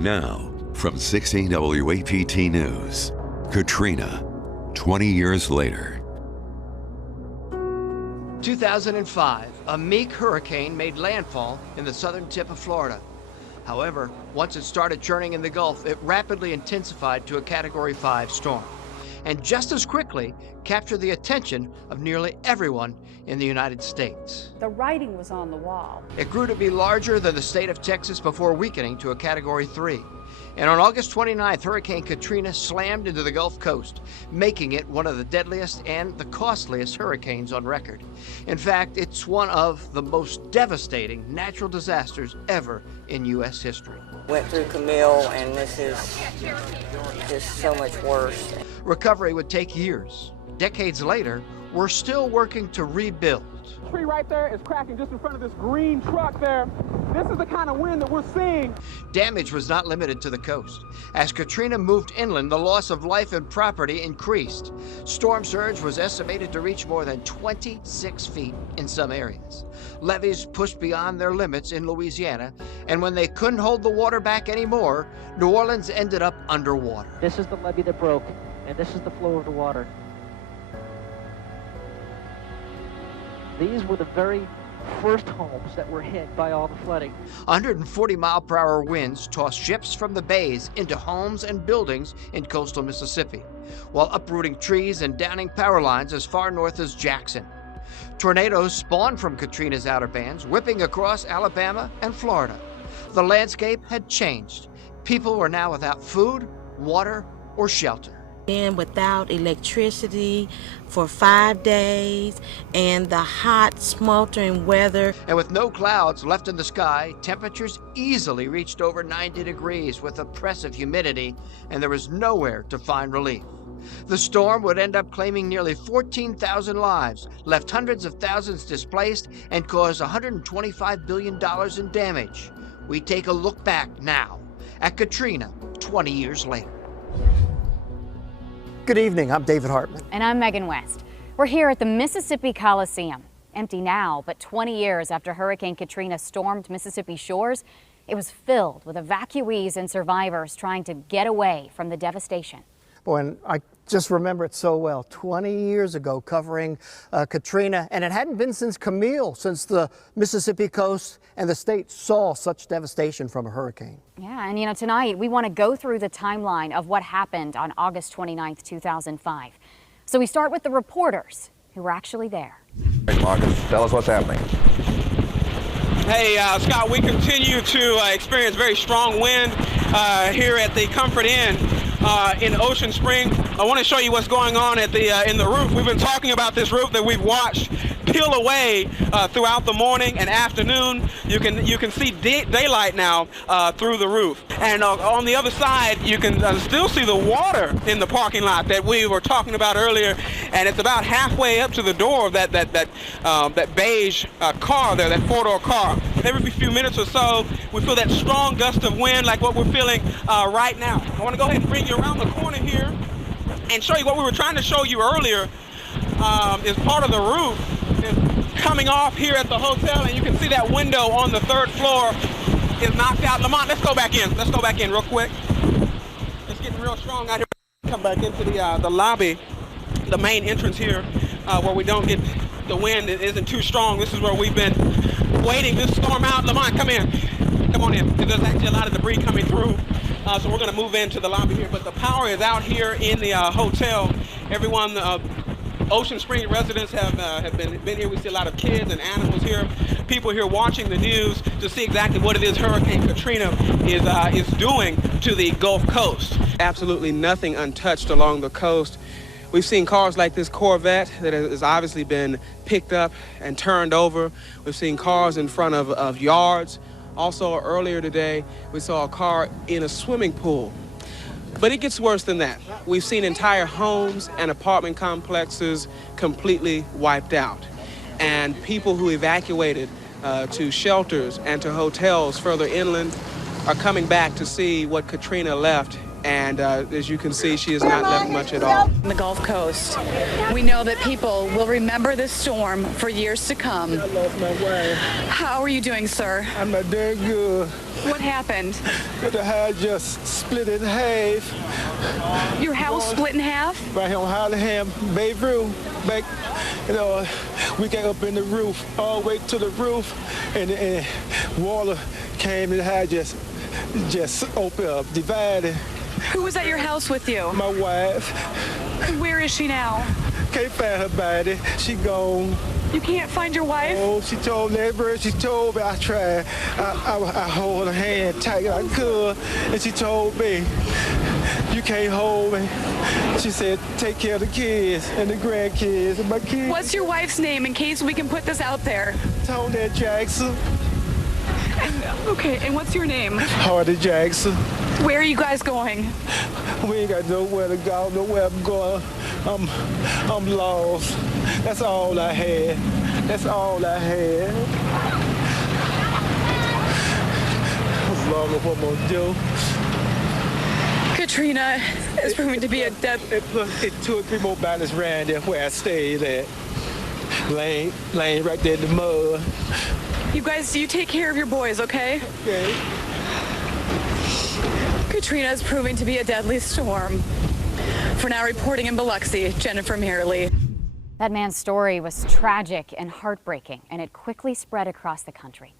Now, from 16 WAPT News, Katrina, 20 years later. 2005, a meek hurricane made landfall in the southern tip of Florida. However, once it started churning in the Gulf, it rapidly intensified to a Category 5 storm, and just as quickly captured the attention of nearly everyone in the United States. The writing was on the wall. It grew to be larger than the state of Texas before weakening to a Category 3. And on August 29th, Hurricane Katrina slammed into the Gulf Coast, making it one of the deadliest and the costliest hurricanes on record. In fact, it's one of the most devastating natural disasters ever in U.S. history. Went through Camille, and this is just so much worse. Recovery would take years. Decades later, we're still working to rebuild. The tree right there is cracking just in front of this green truck there. This is the kind of wind that we're seeing. Damage was not limited to the coast. As Katrina moved inland, the loss of life and property increased. Storm surge was estimated to reach more than 26 feet in some areas. Levees pushed beyond their limits in Louisiana, and when they couldn't hold the water back anymore, New Orleans ended up underwater. This is the levee that broke, and this is the flow of the water. These were the very first homes that were hit by all the flooding. 140-mile-per-hour winds tossed ships from the bays into homes and buildings in coastal Mississippi, while uprooting trees and downing power lines as far north as Jackson. Tornadoes spawned from Katrina's outer bands, whipping across Alabama and Florida. The landscape had changed. People were now without food, water, or shelter. And without electricity for 5 days, and the hot, sweltering weather. And with no clouds left in the sky, temperatures easily reached over 90 degrees with oppressive humidity, and there was nowhere to find relief. The storm would end up claiming nearly 14,000 lives, left hundreds of thousands displaced, and caused $125 billion in damage. We take a look back now at Katrina 20 years later. Good evening, I'm David Hartman. And I'm Megan West. We're here at the Mississippi Coliseum. Empty now, but 20 years after Hurricane Katrina stormed Mississippi shores, it was filled with evacuees and survivors trying to get away from the devastation. Boy, and I just remember it so well. 20 years ago covering Katrina, and it hadn't been since Camille, since the Mississippi coast and the state saw such devastation from a hurricane. Yeah, and you know, tonight we want to go through the timeline of what happened on August 29th, 2005. So we start with the reporters who were actually there. Hey, Marcus, tell us what's happening. Hey, Scott, we continue to experience very strong wind here at the Comfort Inn in Ocean Spring. I want to show you what's going on at the in the roof. We've been talking about this roof that we've watched peel away throughout the morning and afternoon. You can see daylight now through the roof, and on the other side you can still see the water in the parking lot that we were talking about earlier, and it's about halfway up to the door of that beige car there, that four-door car. Every few minutes or so, we feel that strong gust of wind like what we're feeling right now. I want to go ahead and bring you around the corner here and show you what we were trying to show you earlier. Is part of the roof is coming off here at the hotel, and you can see that window on the third floor is knocked out. Lamont, let's go back in. Let's go back in real quick. It's getting real strong out here. Come back into the lobby, the main entrance here, where we don't get the wind. It isn't too strong. This is where we've been waiting this storm out. Lamont, come in. Come on in. There's actually a lot of debris coming through. So we're going to move into the lobby here. But the power is out here in the hotel. Everyone, Ocean Spring residents have been here. We see a lot of kids and animals here. People here watching the news to see exactly what it is Hurricane Katrina is doing to the Gulf Coast. Absolutely nothing untouched along the coast. We've seen cars like this Corvette that has obviously been picked up and turned over. We've seen cars in front of yards. Also, earlier today, we saw a car in a swimming pool. But it gets worse than that. We've seen entire homes and apartment complexes completely wiped out. And people who evacuated to shelters and to hotels further inland are coming back to see what Katrina left and as you can see, she has not left much at all. On the Gulf Coast, we know that people will remember this storm for years to come. I lost my wife. How are you doing, sir? I'm not doing good. What happened? The house just split in half. Your house split in half? Right here on Hollingham, Beirut. Back, we got up in the roof, all the way to the roof, and water came and the house just opened up, divided. Who was at your house with you? My wife. Where is she now? Can't find her body. She gone. You can't find your wife? Oh, she told me everywhere she told me. I tried. I hold her hand tight as I could, and she told me, "You can't hold me." She said, "Take care of the kids and the grandkids and my kids." What's your wife's name in case we can put this out there? Tony Jackson. Okay, and what's your name? Hardy Jackson. Where are you guys going? We ain't got nowhere to go, nowhere I'm going. I'm lost. That's all I had. That's all I had. I don't know what I'm gonna do. Katrina is proving to be a death. It 2 or 3 more bodies ran there where I stayed at. Laying right there in the mud. You guys, you take care of your boys, okay? Okay. Katrina is proving to be a deadly storm. For now, reporting in Biloxi, Jennifer Mearley. That man's story was tragic and heartbreaking, and it quickly spread across the country.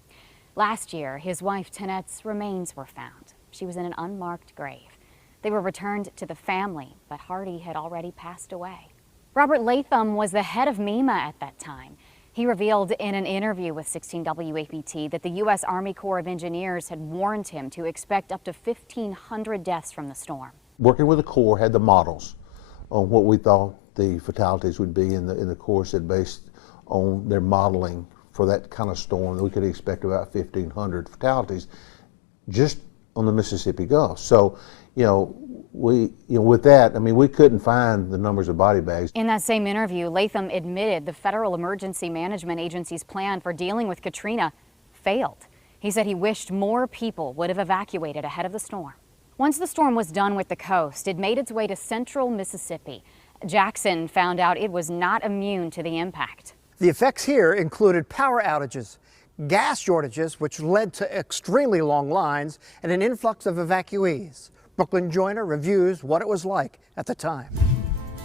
Last year, his wife Tanette's remains were found. She was in an unmarked grave. They were returned to the family, but Hardy had already passed away. Robert Latham was the head of MEMA at that time. He revealed in an interview with 16 WAPT that the U.S. Army Corps of Engineers had warned him to expect up to 1,500 deaths from the storm. Working with the Corps, had the models on what we thought the fatalities would be in the Corps, said based on their modeling for that kind of storm, we could expect about 1,500 fatalities just on the Mississippi Gulf. So, with that, I mean, we couldn't find the numbers of body bags. In that same interview, Latham admitted the Federal Emergency Management Agency's plan for dealing with Katrina failed. He said he wished more people would have evacuated ahead of the storm. Once the storm was done with the coast, it made its way to central Mississippi. Jackson found out it was not immune to the impact. The effects here included power outages, gas shortages, which led to extremely long lines, and an influx of evacuees. Brooklyn Joyner reviews what it was like at the time.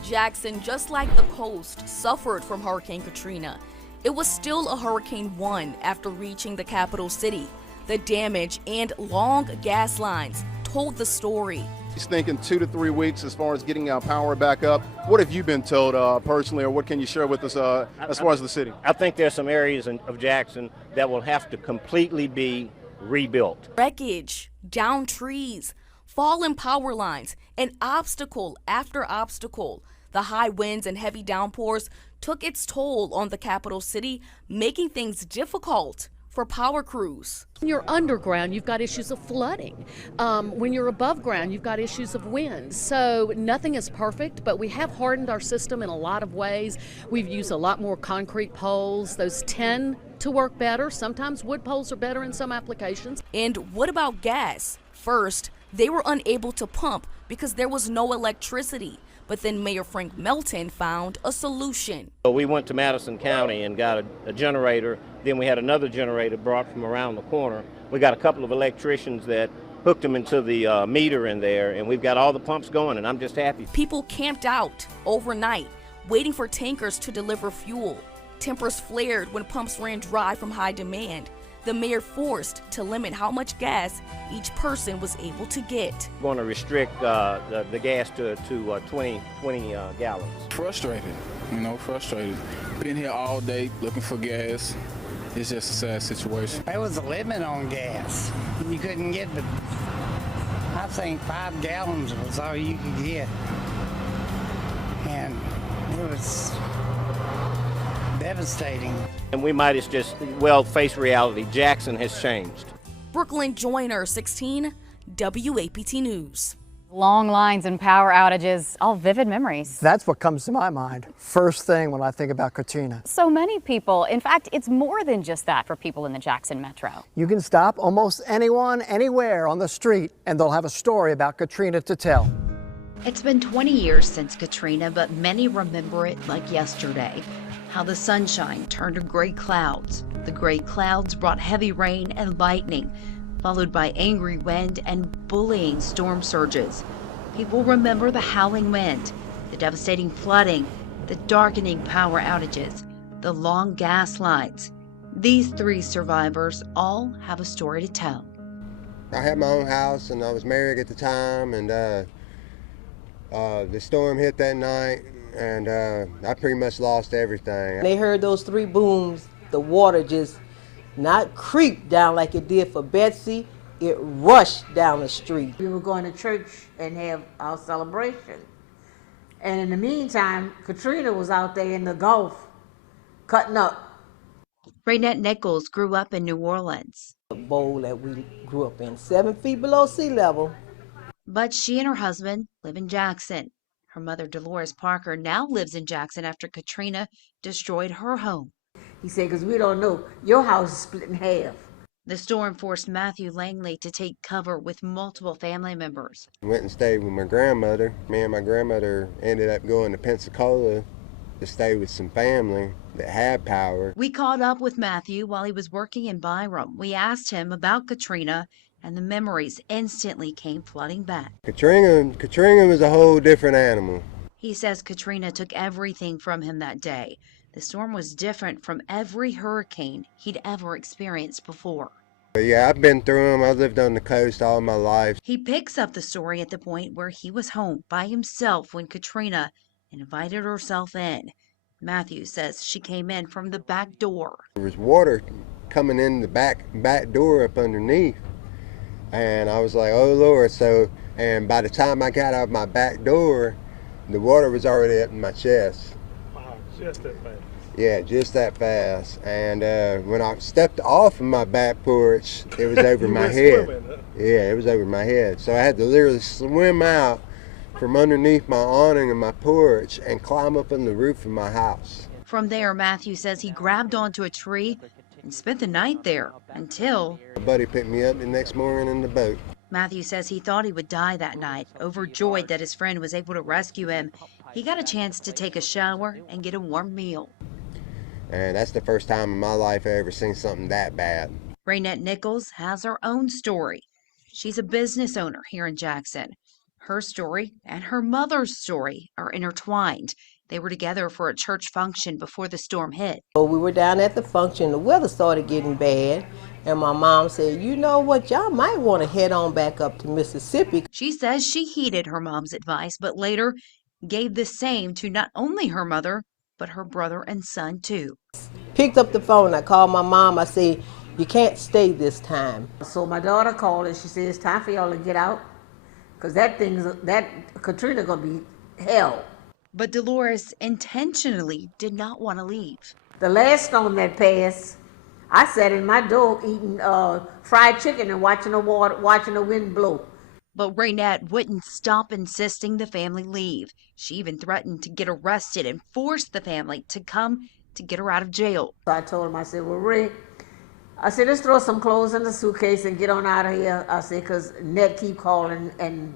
Jackson, just like the coast, suffered from Hurricane Katrina. It was still a Hurricane 1 after reaching the capital city. The damage and long gas lines told the story. He's thinking 2 to 3 weeks as far as getting our power back up. What have you been told personally, or what can you share with us as far as the city? I think there's some areas of Jackson that will have to completely be rebuilt. Wreckage, downed trees, fallen power lines, and obstacle after obstacle. The high winds and heavy downpours took its toll on the capital city, making things difficult for power crews. When you're underground, you've got issues of flooding. When you're above ground, you've got issues of wind. So nothing is perfect, but we have hardened our system in a lot of ways. We've used a lot more concrete poles. Those tend to work better. Sometimes wood poles are better in some applications. And what about gas? First, they were unable to pump because there was no electricity. But then Mayor Frank Melton found a solution. We went to Madison County and got a generator. Then we had another generator brought from around the corner. We got a couple of electricians that hooked them into the meter in there, and we've got all the pumps going, and I'm just happy. People camped out overnight, waiting for tankers to deliver fuel. Tempers flared when pumps ran dry from high demand. The mayor forced to limit how much gas each person was able to get. We're going to restrict the gas to 20 gallons. Frustrated, frustrated. Been here all day looking for gas. It's just a sad situation. There was a limit on gas. You couldn't get but I think 5 gallons was all you could get. And it was devastating. And we might as just, face reality. Jackson has changed. Brooklyn Joyner, 16, WAPT News. Long lines and power outages, all vivid memories. That's what comes to my mind first thing when I think about Katrina. So many people. In fact, it's more than just that for people in the Jackson Metro. You can stop almost anyone, anywhere on the street, and they'll have a story about Katrina to tell. It's been 20 years since Katrina, but many remember it like yesterday. How the sunshine turned to gray clouds. The gray clouds brought heavy rain and lightning, followed by angry wind and bullying storm surges. People remember the howling wind, the devastating flooding, the darkening power outages, the long gas lines. These 3 survivors all have a story to tell. I had my own house and I was married at the time, and the storm hit that night, and I pretty much lost everything. They heard those 3 booms, the water just not creep down like it did for Betsy, it rushed down the street. We were going to church and have our celebration. And in the meantime, Katrina was out there in the Gulf cutting up. Raynette Nichols grew up in New Orleans. The bowl that we grew up in, 7 feet below sea level. But she and her husband live in Jackson. Her mother, Dolores Parker, now lives in Jackson after Katrina destroyed her home. He said, because we don't know, your house is split in half. The storm forced Matthew Langley to take cover with multiple family members. I went and stayed with my grandmother. Me and my grandmother ended up going to Pensacola to stay with some family that had power. We caught up with Matthew while he was working in Byram. We asked him about Katrina, and the memories instantly came flooding back. Katrina was a whole different animal. He says Katrina took everything from him that day. The storm was different from every hurricane he'd ever experienced before. Yeah, I've been through them. I've lived on the coast all my life. He picks up the story at the point where he was home by himself when Katrina invited herself in. Matthew says she came in from the back door. There was water coming in the back door up underneath. And I was like, oh Lord. And by the time I got out my back door, the water was already up in my chest. Wow, just that fast. Yeah, just that fast. And when I stepped off of my back porch, it was over my head. Swimming, huh? Yeah, it was over my head. So I had to literally swim out from underneath my awning of my porch and climb up on the roof of my house. From there, Matthew says he grabbed onto a tree and spent the night there until My buddy picked me up the next morning in the boat. Matthew says he thought he would die that night. Overjoyed that his friend was able to rescue him, he got a chance to take a shower and get a warm meal. And that's the first time in my life I ever seen something that bad. Raynette Nichols has her own story. She's a business owner here in Jackson. Her story and her mother's story are intertwined. They were together for a church function before the storm hit. So we were down at the function, the weather started getting bad, and my mom said, you know what, y'all might want to head on back up to Mississippi. She says she heeded her mom's advice, but later gave the same to not only her mother, but her brother and son too. Picked up the phone, I called my mom, I said, you can't stay this time. So my daughter called and she said, it's time for y'all to get out, because that Katrina gonna be hell. But Dolores intentionally did not want to leave. The last storm that passed, I sat in my door eating fried chicken and watching the wind blow. But Raynette wouldn't stop insisting the family leave. She even threatened to get arrested and force the family to come to get her out of jail. So I told him, I said, well, Ray, I said, let's throw some clothes in the suitcase and get on out of here. I said, because Ned keep calling and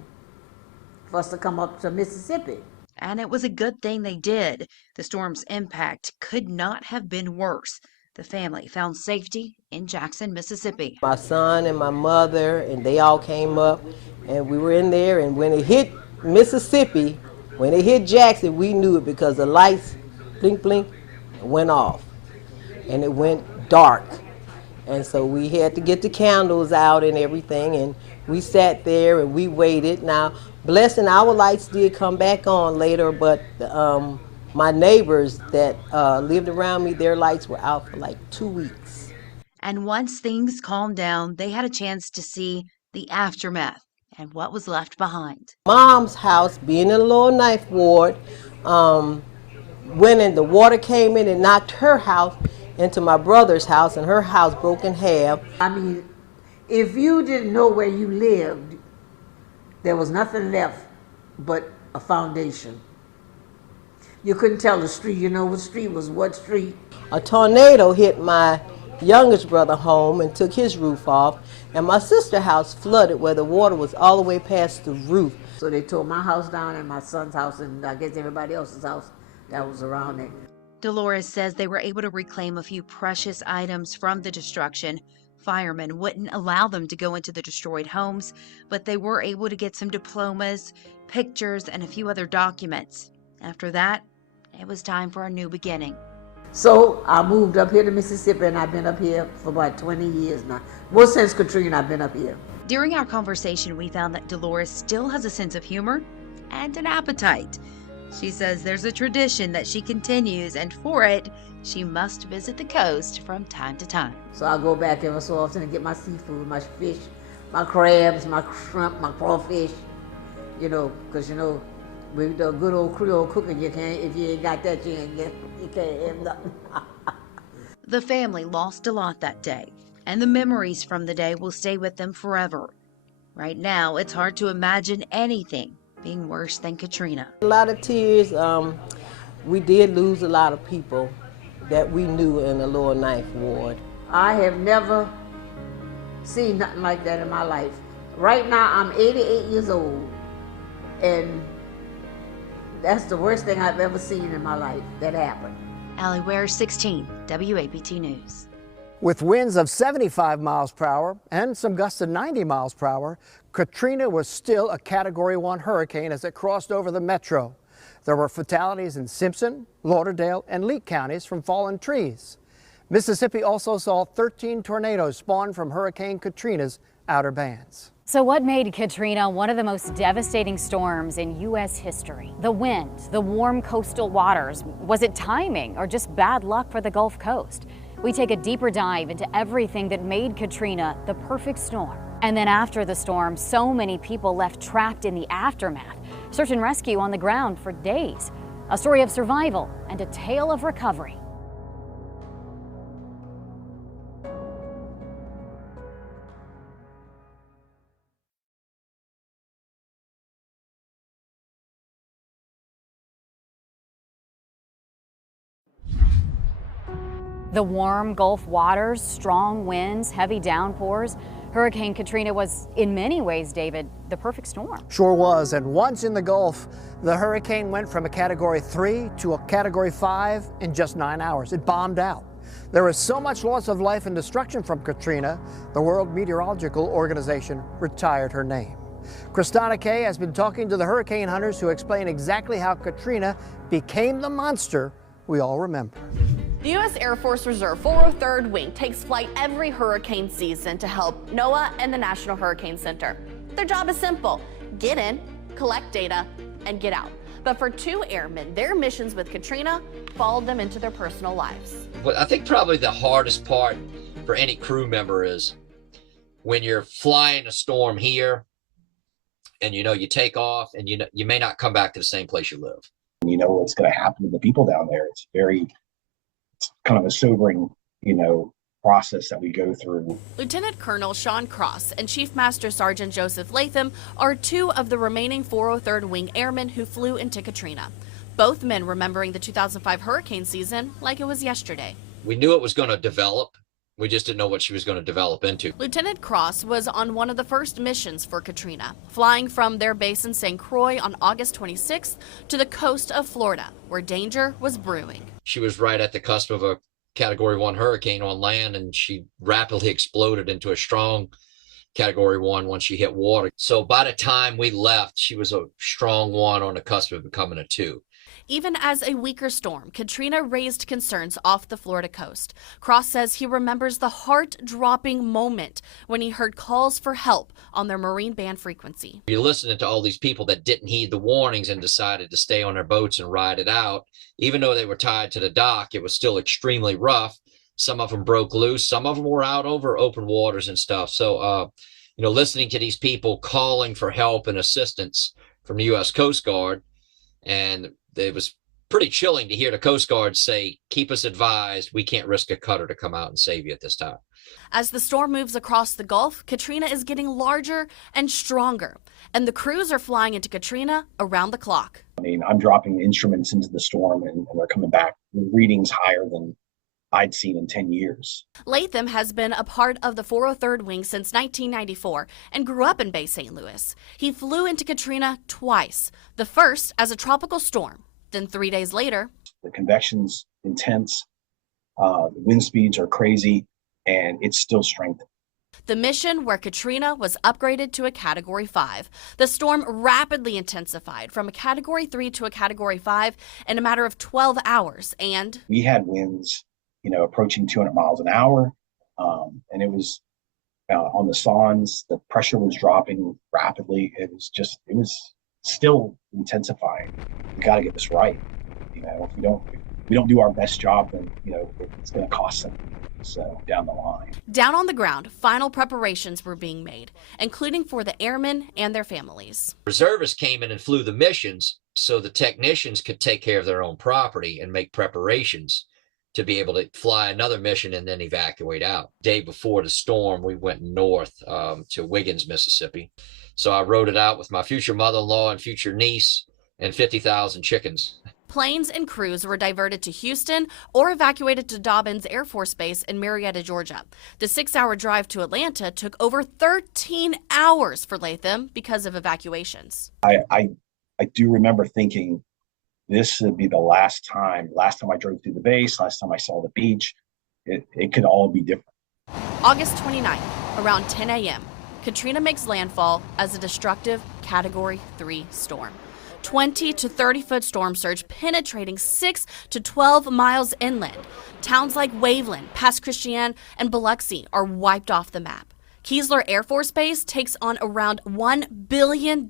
for us to come up to Mississippi. And it was a good thing they did. The storm's impact could not have been worse. The family found safety in Jackson, Mississippi. My son and my mother, and they all came up, and we were in there, and when it hit Mississippi, when it hit Jackson, we knew it because the lights, blink, blink, went off, and it went dark. And so we had to get the candles out and everything, and we sat there and we waited. Now, blessing, our lights did come back on later, but my neighbors that lived around me, their lights were out for like 2 weeks. And once things calmed down, they had a chance to see the aftermath and what was left behind. Mom's house, being in a lower knife ward, when the water came in and knocked her house into my brother's house, and her house broke in half. I mean, if you didn't know where you lived, There was nothing left but a foundation. You couldn't tell the street, you know what street was what street. A tornado hit my youngest brother home and took his roof off, and my sister's house flooded where the water was all the way past the roof. So they tore my house down and my son's house and I guess everybody else's house that was around there. Dolores says they were able to reclaim a few precious items from the destruction. Firemen wouldn't allow them to go into the destroyed homes, but they were able to get some diplomas, pictures, and a few other documents. After that, it was time for a new beginning. So I moved up here to Mississippi, and I've been up here for about 20 years now. Well, since Katrina, I've been up here. During our conversation, we found that Dolores still has a sense of humor and an appetite. She says there's a tradition that she continues, and for it, she must visit the coast from time to time. So I go back every so often and get my seafood, my fish, my crabs, my shrimp, my crawfish, you know, because, you know, with the good old Creole cooking, you can't, if you ain't got that, you can't have nothing. The family lost a lot that day, and the memories from the day will stay with them forever. Right now, it's hard to imagine anything being worse than Katrina. A lot of tears. We did lose a lot of people that we knew in the Lower Ninth Ward. I have never seen nothing like that in my life. Right now, I'm 88 years old, and that's the worst thing I've ever seen in my life that happened. Allie Ware, 16, WAPT News. With winds of 75 miles per hour and some gusts of 90 miles per hour, Katrina was still a Category 1 hurricane as it crossed over the metro. There were fatalities in Simpson, Lauderdale, and Leake counties from fallen trees. Mississippi also saw 13 tornadoes spawn from Hurricane Katrina's outer bands. So what made Katrina one of the most devastating storms in U.S. history? The wind, the warm coastal waters. Was it timing or just bad luck for the Gulf Coast? We take a deeper dive into everything that made Katrina the perfect storm. And then after the storm, so many people left trapped in the aftermath. Search and rescue on the ground for days. A story of survival and a tale of recovery. The warm Gulf waters, strong winds, heavy downpours. Hurricane Katrina was, in many ways, David, the perfect storm. Sure was, and once in the Gulf, the hurricane went from a Category 3 to a Category 5 in just 9 hours. It bombed out. There was so much loss of life and destruction from Katrina, the World Meteorological Organization retired her name. Kristana Kay has been talking to the hurricane hunters who explain exactly how Katrina became the monster we all remember. The U.S. Air Force Reserve 403rd Wing takes flight every hurricane season to help NOAA and the National Hurricane Center. Their job is simple: get in, collect data, and get out. But for two airmen, their missions with Katrina followed them into their personal lives. But I think probably the hardest part for any crew member is when you're flying a storm here and you take off and you may not come back to the same place you live. You know what's going to happen to the people down there. It's kind of a sobering, process that we go through. Lieutenant Colonel Sean Cross and Chief Master Sergeant Joseph Latham are two of the remaining 403rd Wing airmen who flew into Katrina. Both men remembering the 2005 hurricane season like it was yesterday. We knew it was going to develop. We just didn't know what she was going to develop into. Lieutenant Cross was on one of the first missions for Katrina, flying from their base in St. Croix on August 26th to the coast of Florida, where danger was brewing. She was right at the cusp of a Category 1 hurricane on land, and she rapidly exploded into a strong Category 1 once she hit water. So by the time we left, she was a strong 1 on the cusp of becoming a 2. Even as a weaker storm, Katrina raised concerns off the Florida coast. Cross says he remembers the heart-dropping moment when he heard calls for help on their Marine band frequency. You're listening to all these people that didn't heed the warnings and decided to stay on their boats and ride it out. Even though they were tied to the dock, it was still extremely rough. Some of them broke loose. Some of them were out over open waters and stuff. So, listening to these people calling for help and assistance from the U.S. Coast Guard, and it was pretty chilling to hear the Coast Guard say, keep us advised, we can't risk a cutter to come out and save you at this time. As the storm moves across the Gulf, Katrina is getting larger and stronger, and the crews are flying into Katrina around the clock. I mean, I'm dropping instruments into the storm and they're coming back with readings higher than I'd seen in 10 years. Latham has been a part of the 403rd Wing since 1994 and grew up in Bay St. Louis. He flew into Katrina twice, the first as a tropical storm. Then 3 days later, the convection's intense, the wind speeds are crazy, and it's still strengthening. the mission where Katrina was upgraded to a Category 5. The storm rapidly intensified from a Category 3 to a Category 5 in a matter of 12 hours, and we had winds, approaching 200 miles an hour, and it was on the Sons. The pressure was dropping rapidly. It was still intensifying. We got to get this right. If we don't do our best job, then it's going to cost something. So down the line. Down on the ground, final preparations were being made, including for the airmen and their families. Reservists came in and flew the missions so the technicians could take care of their own property and make preparations to be able to fly another mission and then evacuate out. Day before the storm, we went north to Wiggins, Mississippi. So I rode it out with my future mother-in-law and future niece and 50,000 chickens. Planes and crews were diverted to Houston or evacuated to Dobbins Air Force Base in Marietta, Georgia. The 6-hour drive to Atlanta took over 13 hours for Latham because of evacuations. I do remember thinking this would be the last time I drove through the base, last time I saw the beach. It could all be different. August 29th, around 10 a.m., Katrina makes landfall as a destructive Category 3 storm. 20 to 30 foot storm surge penetrating 6 to 12 miles inland. Towns like Waveland, Pass Christian, and Biloxi are wiped off the map. Keesler Air Force Base takes on around $1 billion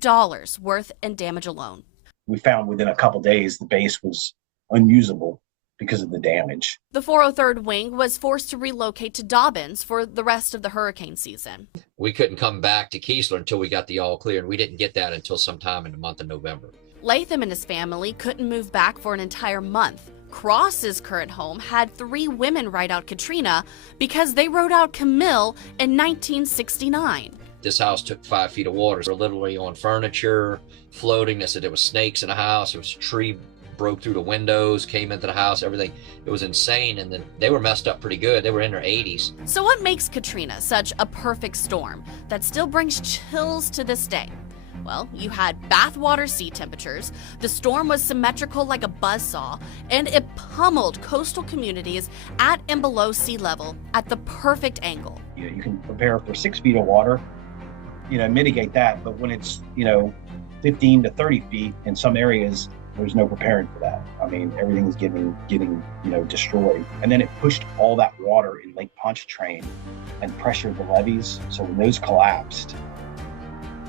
worth in damage alone. We found within a couple days the base was unusable because of the damage. The 403rd Wing was forced to relocate to Dobbins for the rest of the hurricane season. We couldn't come back to Keesler until we got the all clear, and we didn't get that until sometime in the month of November. Latham and his family couldn't move back for an entire month. Cross's current home had 3 women ride out Katrina because they rode out Camille in 1969. This house took 5 feet of water. We're literally on furniture, floating. They said there was snakes in the house. There was a tree broke through the windows, came into the house, everything. It was insane, and then they were messed up pretty good. They were in their 80s. So what makes Katrina such a perfect storm that still brings chills to this day? Well, you had bathwater sea temperatures, the storm was symmetrical like a buzzsaw, and it pummeled coastal communities at and below sea level at the perfect angle. You can prepare for 6 feet of water, mitigate that, but when it's, 15 to 30 feet in some areas, there's no preparing for that. I mean, everything is getting destroyed. And then it pushed all that water in Lake Pontchartrain and pressured the levees. So when those collapsed,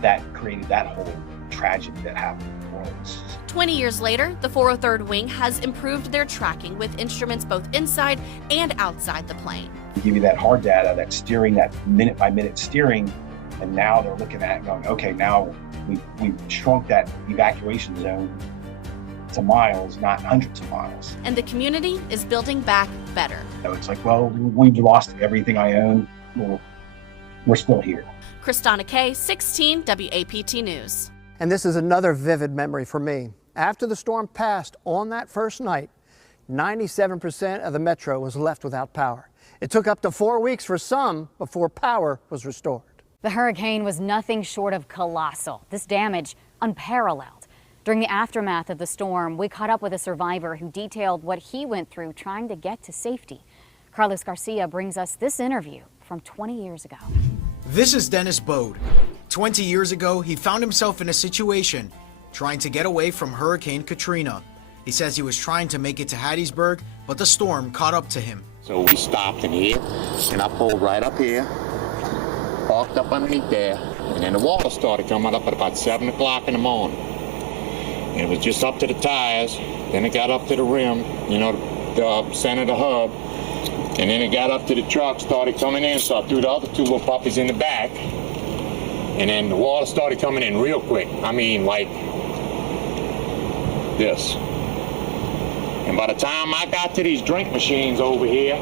that created that whole tragedy that happened in New Orleans. 20 years later, the 403rd Wing has improved their tracking with instruments both inside and outside the plane. We give you that hard data, that steering, that minute-by-minute steering, and now they're looking at it going, okay, now we've shrunk that evacuation zone to miles, not hundreds of miles. And the community is building back better. It's like, well, we've lost everything I own. Well, we're still here. Kristana Kay, 16 WAPT News. And this is another vivid memory for me. After the storm passed on that first night, 97% of the metro was left without power. It took up to 4 weeks for some before power was restored. The hurricane was nothing short of colossal. This damage unparalleled. During the aftermath of the storm, we caught up with a survivor who detailed what he went through trying to get to safety. Carlos Garcia brings us this interview from 20 years ago. This is Dennis Bode. 20 years ago, he found himself in a situation trying to get away from Hurricane Katrina. He says he was trying to make it to Hattiesburg, but the storm caught up to him. So we stopped in here, and I pulled right up here, parked up underneath there, and then the water started coming up at about 7 o'clock in the morning. And it was just up to the tires, then it got up to the rim, the center of the hub, and then it got up to the truck, started coming in, so I threw the other 2 little puppies in the back, and then the water started coming in real quick. I mean, like this. And by the time I got to these drink machines over here,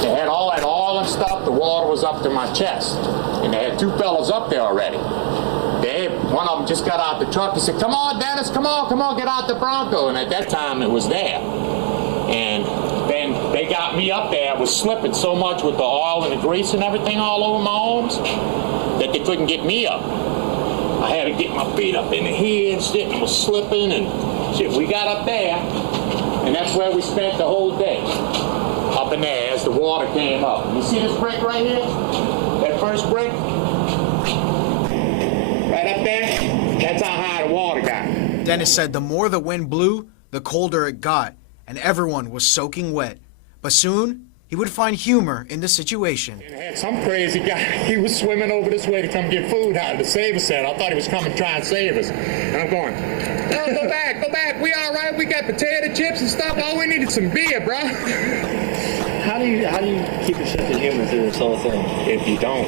they had all that oil and stuff. The water was up to my chest. And they had two fellas up there already. One of them just got out the truck. He said, "Come on, Dennis, come on, get out the Bronco." And at that time, it was there. And then they got me up there. I was slipping so much with the oil and the grease and everything all over my arms that they couldn't get me up. I had to get my feet up in the head and shit, and I was slipping and shit. We got up there, and that's where we spent the whole day. Up in there as the water came up. You see this brick right here? That first brick? Right up there? That's how high the water got. Dennis said the more the wind blew, the colder it got, and everyone was soaking wet. But soon, he would find humor in the situation. And I had some crazy guy, he was swimming over this way to come get food out of the Save-A set. I thought he was coming to try and save us. And I'm going, "No, go back, we all right, we got potato chips and stuff, all we need is some beer, bro." How do you keep your sense of humor through this whole thing? If you don't,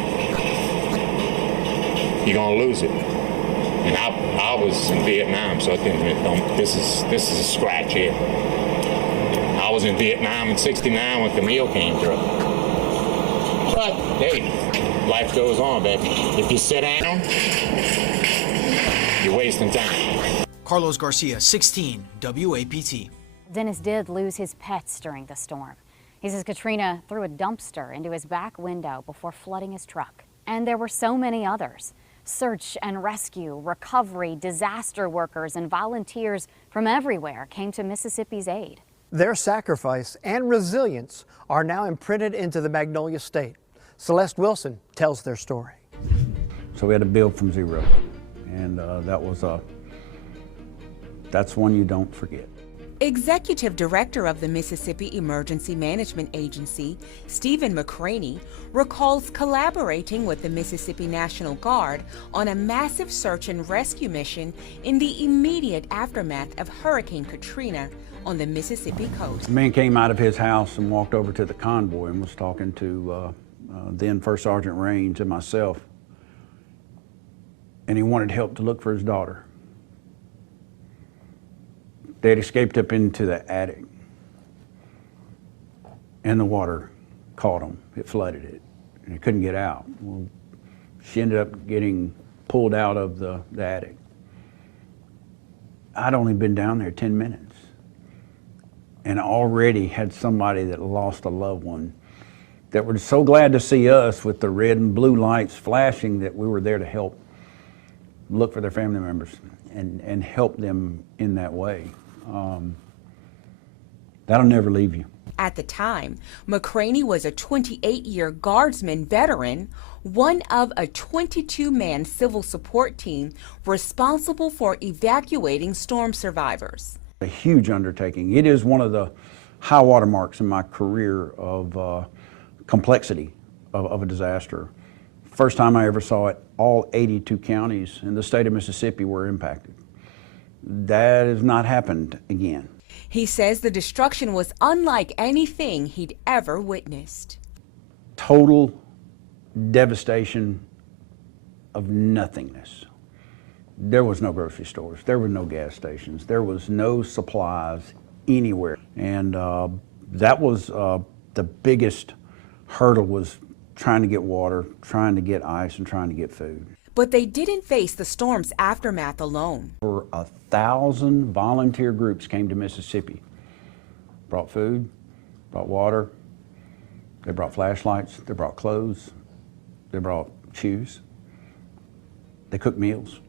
you're gonna lose it. And I was in Vietnam, so this is a scratch here. I was in Vietnam in '69 when Camille came through. But hey, life goes on, baby. If you sit down, you're wasting time. Carlos Garcia, 16, WAPT. Dennis did lose his pets during the storm. He says Katrina threw a dumpster into his back window before flooding his truck. And there were so many others. Search and rescue, recovery, disaster workers, and volunteers from everywhere came to Mississippi's aid. Their sacrifice and resilience are now imprinted into the Magnolia State. Celeste Wilson tells their story. So we had to build from zero, and that's one you don't forget. Executive Director of the Mississippi Emergency Management Agency, Stephen McCraney, recalls collaborating with the Mississippi National Guard on a massive search and rescue mission in the immediate aftermath of Hurricane Katrina on the Mississippi coast. A man came out of his house and walked over to the convoy and was talking to then First Sergeant Raines and myself, and he wanted help to look for his daughter. They had escaped up into the attic, and the water caught them. It flooded it, and it couldn't get out. Well, she ended up getting pulled out of the attic. I'd only been down there 10 minutes, and already had somebody that lost a loved one that were so glad to see us with the red and blue lights flashing that we were there to help look for their family members and help them in that way. That'll never leave you. At the time, McCraney was a 28-year Guardsman veteran, one of a 22-man civil support team responsible for evacuating storm survivors. A huge undertaking. It is one of the high water marks in my career of complexity of a disaster. First time I ever saw it, all 82 counties in the state of Mississippi were impacted. That has not happened again. He says the destruction was unlike anything he'd ever witnessed. Total devastation of nothingness. There was no grocery stores, there were no gas stations, there was no supplies anywhere. And that was the biggest hurdle, was trying to get water, trying to get ice, and trying to get food. But they didn't face the storm's aftermath alone. Over 1,000 volunteer groups came to Mississippi. Brought food, brought water, they brought flashlights, they brought clothes, they brought shoes, they cooked meals.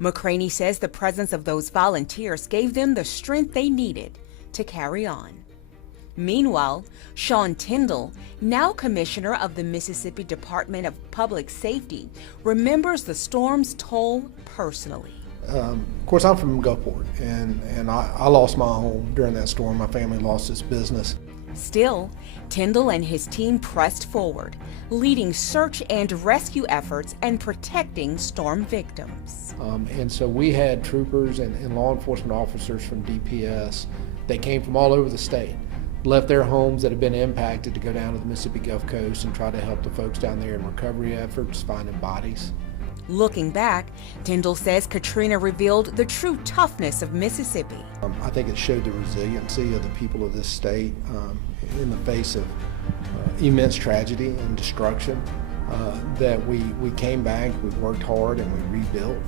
McCraney says the presence of those volunteers gave them the strength they needed to carry on. Meanwhile, Sean Tyndall, now Commissioner of the Mississippi Department of Public Safety, remembers the storm's toll personally. Of course, I'm from Gulfport, and I lost my home during that storm. My family lost its business. Still, Tyndall and his team pressed forward, leading search and rescue efforts and protecting storm victims. And so we had troopers and law enforcement officers from DPS that came from all over the state, left their homes that had been impacted to go down to the Mississippi Gulf Coast and try to help the folks down there in recovery efforts, finding bodies. Looking back, Tyndall says Katrina revealed the true toughness of Mississippi. I think it showed the resiliency of the people of this state in the face of immense tragedy and destruction, that we came back, we worked hard, and we rebuilt.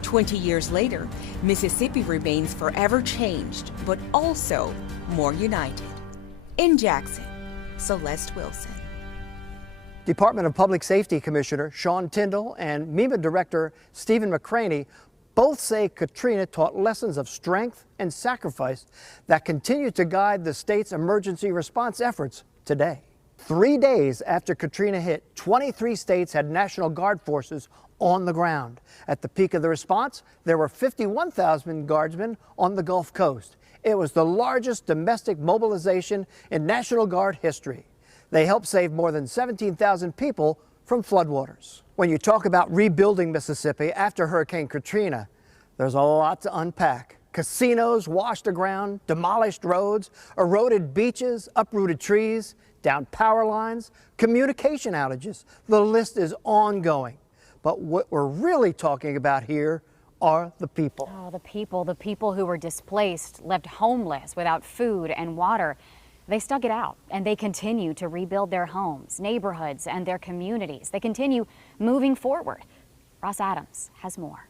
20 years later, Mississippi remains forever changed, but also more united. In Jackson, Celeste Wilson. Department of Public Safety Commissioner Sean Tyndall and MEMA Director Stephen McCraney both say Katrina taught lessons of strength and sacrifice that continue to guide the state's emergency response efforts today. 3 days after Katrina hit, 23 states had National Guard forces on the ground. At the peak of the response, there were 51,000 guardsmen on the Gulf Coast. It was the largest domestic mobilization in National Guard history. They helped save more than 17,000 people from floodwaters. When you talk about rebuilding Mississippi after Hurricane Katrina, there's a lot to unpack. Casinos washed aground, demolished roads, eroded beaches, uprooted trees, downed power lines, communication outages. The list is ongoing. But what we're really talking about here are the people. Oh, the people who were displaced, left homeless, without food and water. They stuck it out, and they continue to rebuild their homes, neighborhoods, and their communities. They continue moving forward. Ross Adams has more.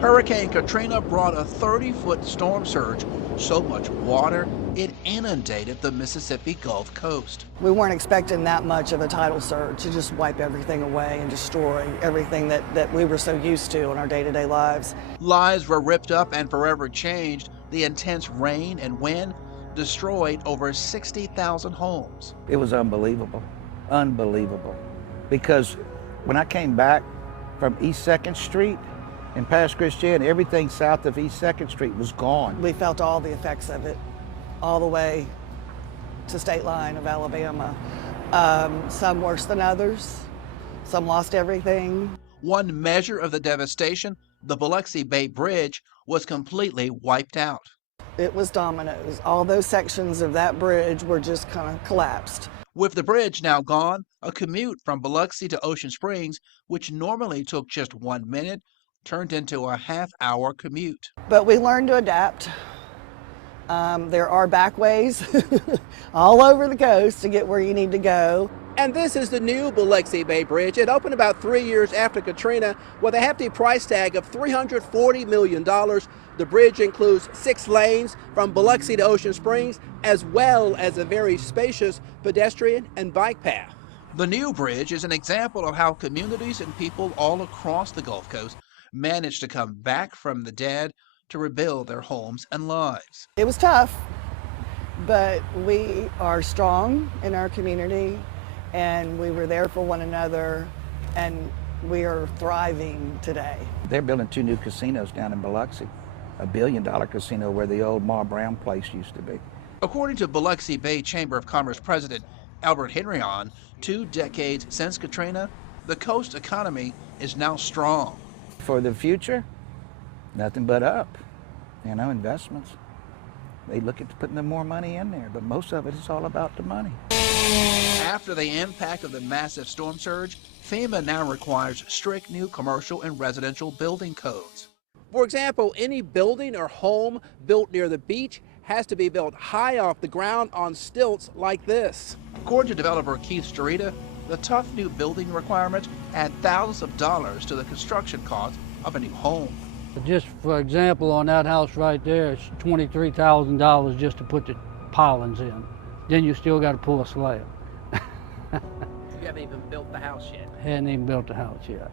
Hurricane Katrina brought a 30-foot storm surge, so much water it inundated the Mississippi Gulf Coast. We weren't expecting that much of a tidal surge to just wipe everything away and destroy everything that we were so used to in our day-to-day lives. Lives were ripped up and forever changed. The intense rain and wind destroyed over 60,000 homes. It was unbelievable, because when I came back from East 2nd Street and past Christian, everything south of East 2nd Street was gone. We felt all the effects of it, all the way to state line of Alabama. Some worse than others, some lost everything. One measure of the devastation, the Biloxi Bay Bridge was completely wiped out. It was dominoes. All those sections of that bridge were just kind of collapsed. With the bridge now gone, a commute from Biloxi to Ocean Springs, which normally took just 1 minute, turned into a half-hour commute. But we learned to adapt. There are back ways all over the coast to get where you need to go. And this is the new Biloxi Bay Bridge. It opened about 3 years after Katrina with a hefty price tag of $340 million. The bridge includes 6 lanes from Biloxi to Ocean Springs, as well as a very spacious pedestrian and bike path. The new bridge is an example of how communities and people all across the Gulf Coast managed to come back from the dead to rebuild their homes and lives. It was tough, but we are strong in our community, and we were there for one another, and we are thriving today. They're building 2 new casinos down in Biloxi, $1 billion casino where the old Ma Brown place used to be. According to Biloxi Bay Chamber of Commerce President Albert Henryon, 2 decades since Katrina, the coast economy is now strong. For the future, nothing but up, investments. They look at putting more money in there, but most of it is all about the money. After the impact of the massive storm surge, FEMA now requires strict new commercial and residential building codes. For example, any building or home built near the beach has to be built high off the ground on stilts like this. According to developer Keith Starita, the tough new building requirements add thousands of dollars to the construction cost of a new home. Just for example, on that house right there, it's $23,000 just to put the pilings in. Then you still got to pull a slab. You haven't even built the house yet. Hadn't even built the house yet.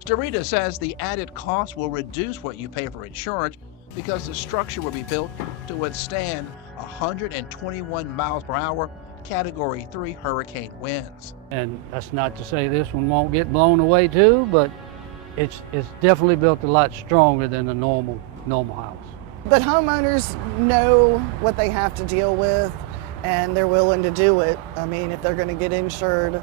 Starita says the added cost will reduce what you pay for insurance because the structure will be built to withstand 121 miles per hour Category 3 hurricane winds. And that's not to say this one won't get blown away too, but it's definitely built a lot stronger than a normal house. But homeowners know what they have to deal with, and they're willing to do it. I mean, if they're going to get insured,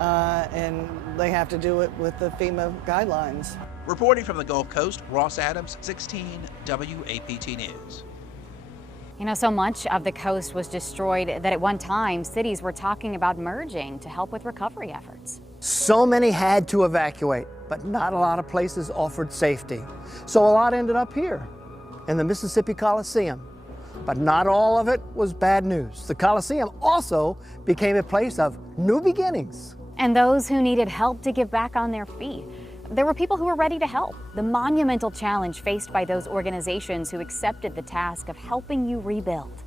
and they have to do it with the FEMA guidelines. Reporting from the Gulf Coast, Ross Adams, 16 WAPT News. So much of the coast was destroyed that at one time cities were talking about merging to help with recovery efforts. So many had to evacuate. but not a lot of places offered safety. So a lot ended up here in the Mississippi Coliseum. But not all of it was bad news. The Coliseum also became a place of new beginnings. And those who needed help to get back on their feet. There were people who were ready to help. The monumental challenge faced by those organizations who accepted the task of helping you rebuild.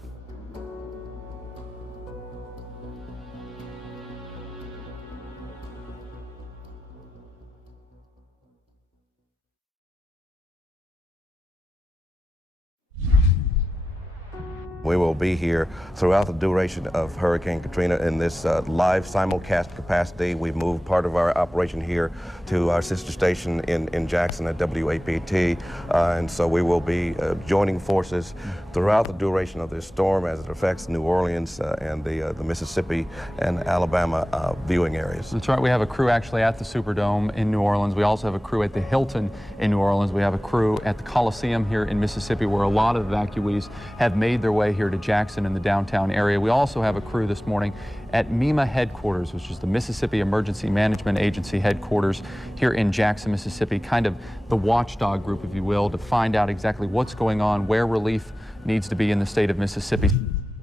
We will be here throughout the duration of Hurricane Katrina in this live simulcast capacity. We've moved part of our operation here to our sister station in Jackson at WAPT, and so we will be joining forces throughout the duration of this storm as it affects New Orleans and the Mississippi and Alabama viewing areas. That's right. We have a crew actually at the Superdome in New Orleans. We also have a crew at the Hilton in New Orleans. We have a crew at the Coliseum here in Mississippi, where a lot of evacuees have made their way here to Jackson in the downtown area. We also have a crew this morning at MEMA headquarters, which is the Mississippi Emergency Management Agency headquarters here in Jackson, Mississippi, kind of the watchdog group, if you will, to find out exactly what's going on, where relief needs to be in the state of Mississippi.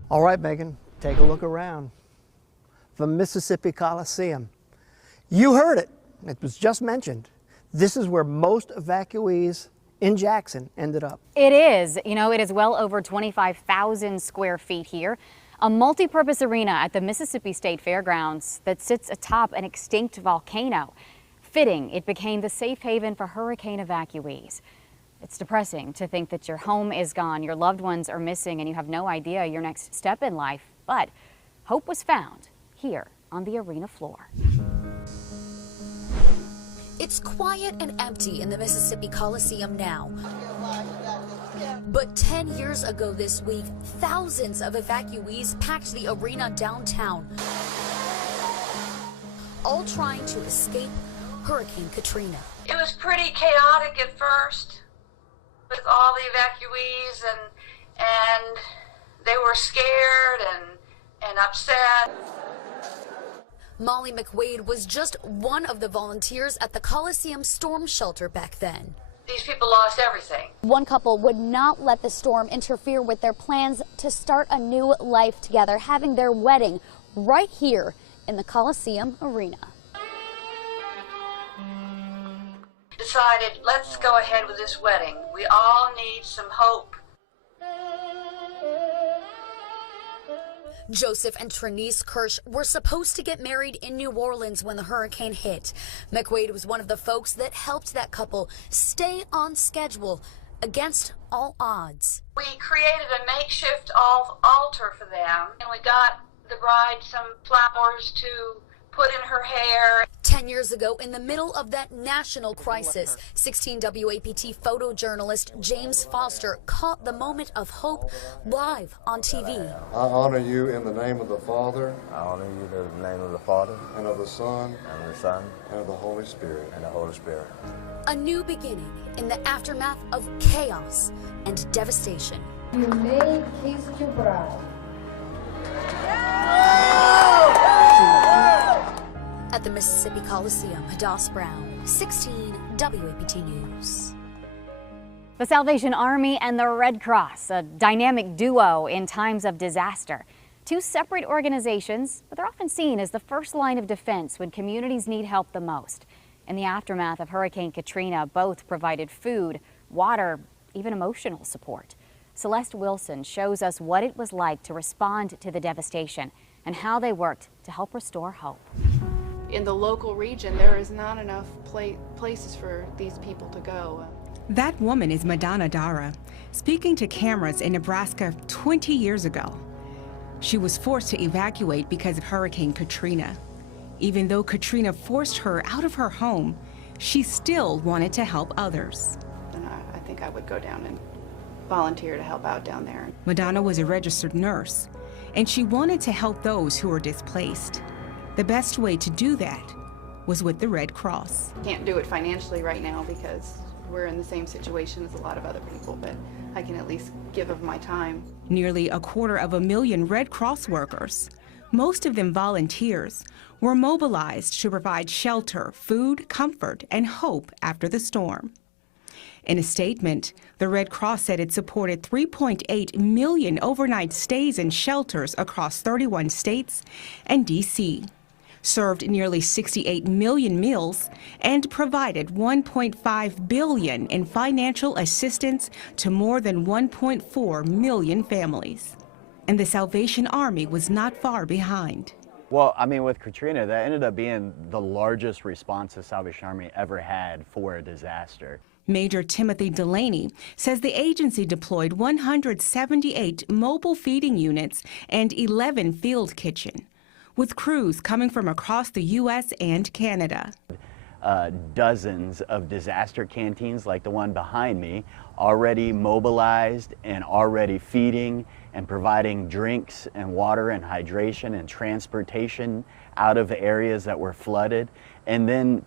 All right, Megan, take a look around. The Mississippi Coliseum. You heard it. It was just mentioned. This is where most evacuees in Jackson ended up. It is. You know, it is well over 25,000 square feet here. A multi-purpose arena at the Mississippi State Fairgrounds that sits atop an extinct volcano. Fitting, it became the safe haven for hurricane evacuees. It's depressing to think that your home is gone, your loved ones are missing, and you have no idea your next step in life. But hope was found here on the arena floor. It's quiet and empty in the Mississippi Coliseum now. But 10 years ago this week, thousands of evacuees packed the arena downtown, all trying to escape Hurricane Katrina. It was pretty chaotic at first with all the evacuees, and they were scared and upset. Molly McWade was just one of the volunteers at the Coliseum storm shelter back then. These people lost everything. One couple would not let the storm interfere with their plans to start a new life together, having their wedding right here in the Coliseum arena. Decided, let's go ahead with this wedding. We all need some hope. Joseph and Trinice Kirsch were supposed to get married in New Orleans when the hurricane hit. McWade was one of the folks that helped that couple stay on schedule against all odds. We created a makeshift altar for them, and we got the bride some flowers to put in her hair. 10 years ago, in the middle of that national crisis, 16 WAPT photojournalist James Foster caught the moment of hope live on TV. I honor you in the name of the Father. I honor you in the name of the Father. And of the Son. And the Son. And of the Holy Spirit. And the Holy Spirit. A new beginning in the aftermath of chaos and devastation. You may kiss your bride. At the Mississippi Coliseum, Hadass Brown, 16 WAPT News. The Salvation Army and the Red Cross, a dynamic duo in times of disaster. Two separate organizations, but they're often seen as the first line of defense when communities need help the most. In the aftermath of Hurricane Katrina, both provided food, water, even emotional support. Celeste Wilson shows us what it was like to respond to the devastation and how they worked to help restore hope. In the local region, there is not enough places for these people to go. That woman is Madonna Dara, speaking to cameras in Nebraska 20 years ago. She was forced to evacuate because of Hurricane Katrina. Even though Katrina forced her out of her home, she still wanted to help others. And I think I would go down and volunteer to help out down there. Madonna was a registered nurse, and she wanted to help those who were displaced. The best way to do that was with the Red Cross. Can't do it financially right now because we're in the same situation as a lot of other people, but I can at least give of my time. Nearly 250,000 Red Cross workers most of them volunteers, were mobilized to provide shelter, food, comfort, and hope after the storm. In a statement, the Red Cross said it supported 3.8 million overnight stays in shelters across 31 states and D.C., served nearly 68 million meals, and provided $1.5 billion in financial assistance to more than 1.4 million families. And the Salvation Army was not far behind. Well, I mean, with Katrina, that ended up being the largest response the Salvation Army ever had for a disaster. Major Timothy Delaney says the agency deployed 178 mobile feeding units and 11 field kitchen, with crews coming from across the U.S. and Canada. Dozens of disaster canteens like the one behind me, already mobilized and already feeding and providing drinks and water and hydration and transportation out of areas that were flooded, and then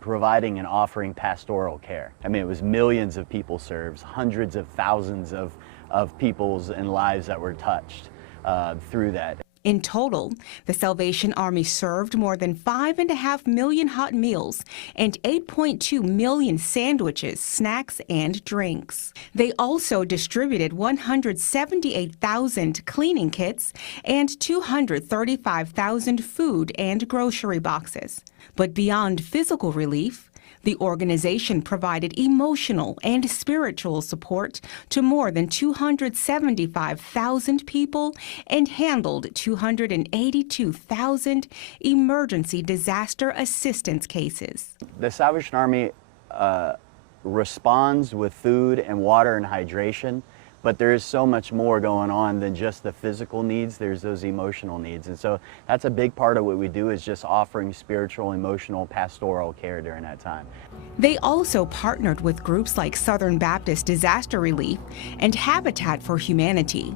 providing and offering pastoral care. I mean, it was millions of people served, hundreds of thousands of peoples and lives that were touched through that. In total, the Salvation Army served more than 5.5 million hot meals and 8.2 million sandwiches, snacks, and drinks. They also distributed 178,000 cleaning kits and 235,000 food and grocery boxes. But beyond physical relief, the organization provided emotional and spiritual support to more than 275,000 people and handled 282,000 emergency disaster assistance cases. The Salvation Army responds with food and water and hydration, but there is so much more going on than just the physical needs. There's those emotional needs. And so that's a big part of what we do, is just offering spiritual, emotional, pastoral care during that time. They also partnered with groups like Southern Baptist Disaster Relief and Habitat for Humanity.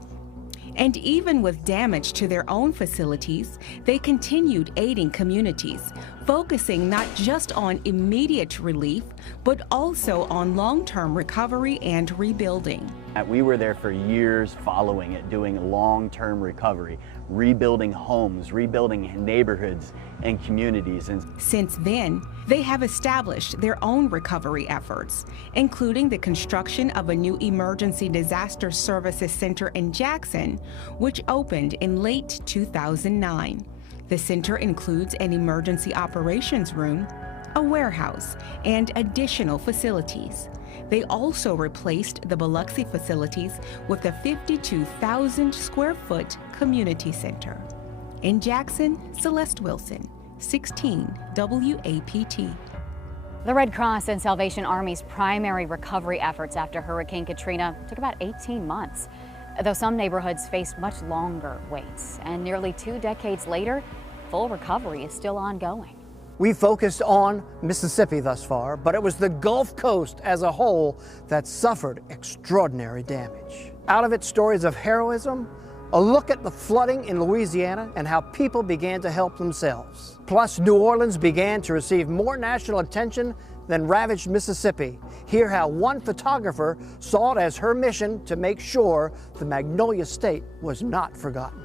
And even with damage to their own facilities, they continued aiding communities, focusing not just on immediate relief, but also on long-term recovery and rebuilding. We were there for years following it, doing long-term recovery, rebuilding homes, rebuilding neighborhoods and communities. And since then, they have established their own recovery efforts, including the construction of a new Emergency Disaster Services Center in Jackson, which opened in late 2009. The center includes an emergency operations room, a warehouse, and additional facilities. They also replaced the Biloxi facilities with a 52,000 square foot community center. In Jackson, Celeste Wilson, 16 WAPT. The Red Cross and Salvation Army's primary recovery efforts after Hurricane Katrina took about 18 months, though some neighborhoods faced much longer waits. And nearly 2 decades later, full recovery is still ongoing. We focused on Mississippi thus far, but it was the Gulf Coast as a whole that suffered extraordinary damage. Out of it, stories of heroism, a look at the flooding in Louisiana and how people began to help themselves. Plus, New Orleans began to receive more national attention than ravaged Mississippi. Hear how one photographer saw it as her mission to make sure the Magnolia State was not forgotten.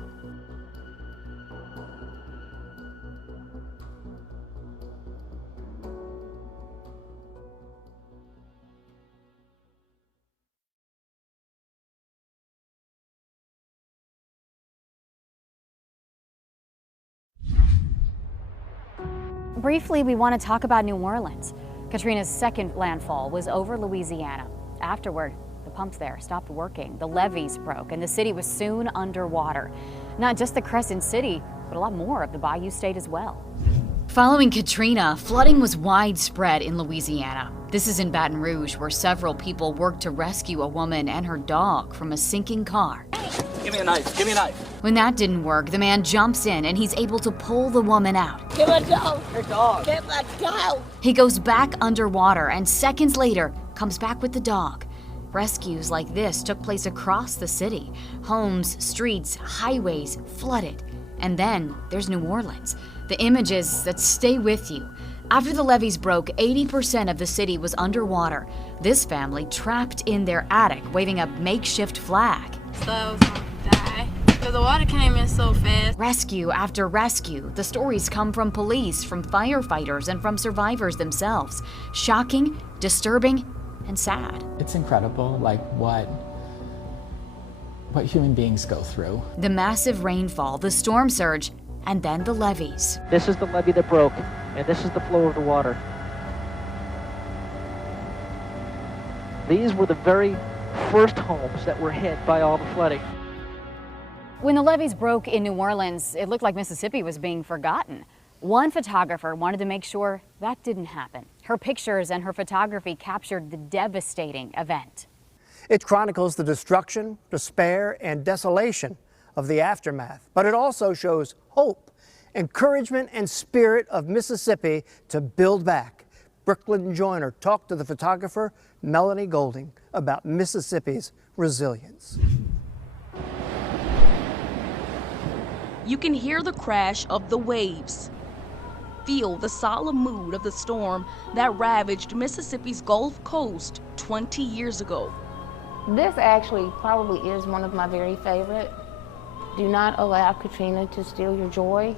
Briefly, we want to talk about New Orleans. Katrina's second landfall was over Louisiana. Afterward, the pumps there stopped working, the levees broke, and the city was soon underwater. Not just the Crescent City, but a lot more of the Bayou State as well. Following Katrina, flooding was widespread in Louisiana. This is in Baton Rouge, where several people worked to rescue a woman and her dog from a sinking car. Give me a knife, give me a knife. When that didn't work, the man jumps in and he's able to pull the woman out. Give a dog. Her dog. Give a dog. He goes back underwater and seconds later comes back with the dog. Rescues like this took place across the city. Homes, streets, highways flooded. And then there's New Orleans. The images that stay with you. After the levees broke, 80% of the city was underwater. This family trapped in their attic, waving a makeshift flag. So I was gonna die. because the water came in so fast. Rescue after rescue. The stories come from police, from firefighters, and from survivors themselves. Shocking, disturbing, and sad. It's incredible, like what human beings go through. The massive rainfall, the storm surge, and then the levees. This is the levee that broke, and this is the flow of the water. These were the very first homes that were hit by all the flooding. When the levees broke in New Orleans, it looked like Mississippi was being forgotten. One photographer wanted to make sure that didn't happen. Her pictures and her photography captured the devastating event. It chronicles the destruction, despair, and desolation of the aftermath, but it also shows hope, encouragement, and spirit of Mississippi to build back. Brooklyn Joyner talked to the photographer Melanie Golding about Mississippi's resilience. You can hear the crash of the waves. Feel the solemn mood of the storm that ravaged Mississippi's Gulf Coast 20 years ago. This actually probably is one of my very favorite. Do not allow Katrina to steal your joy.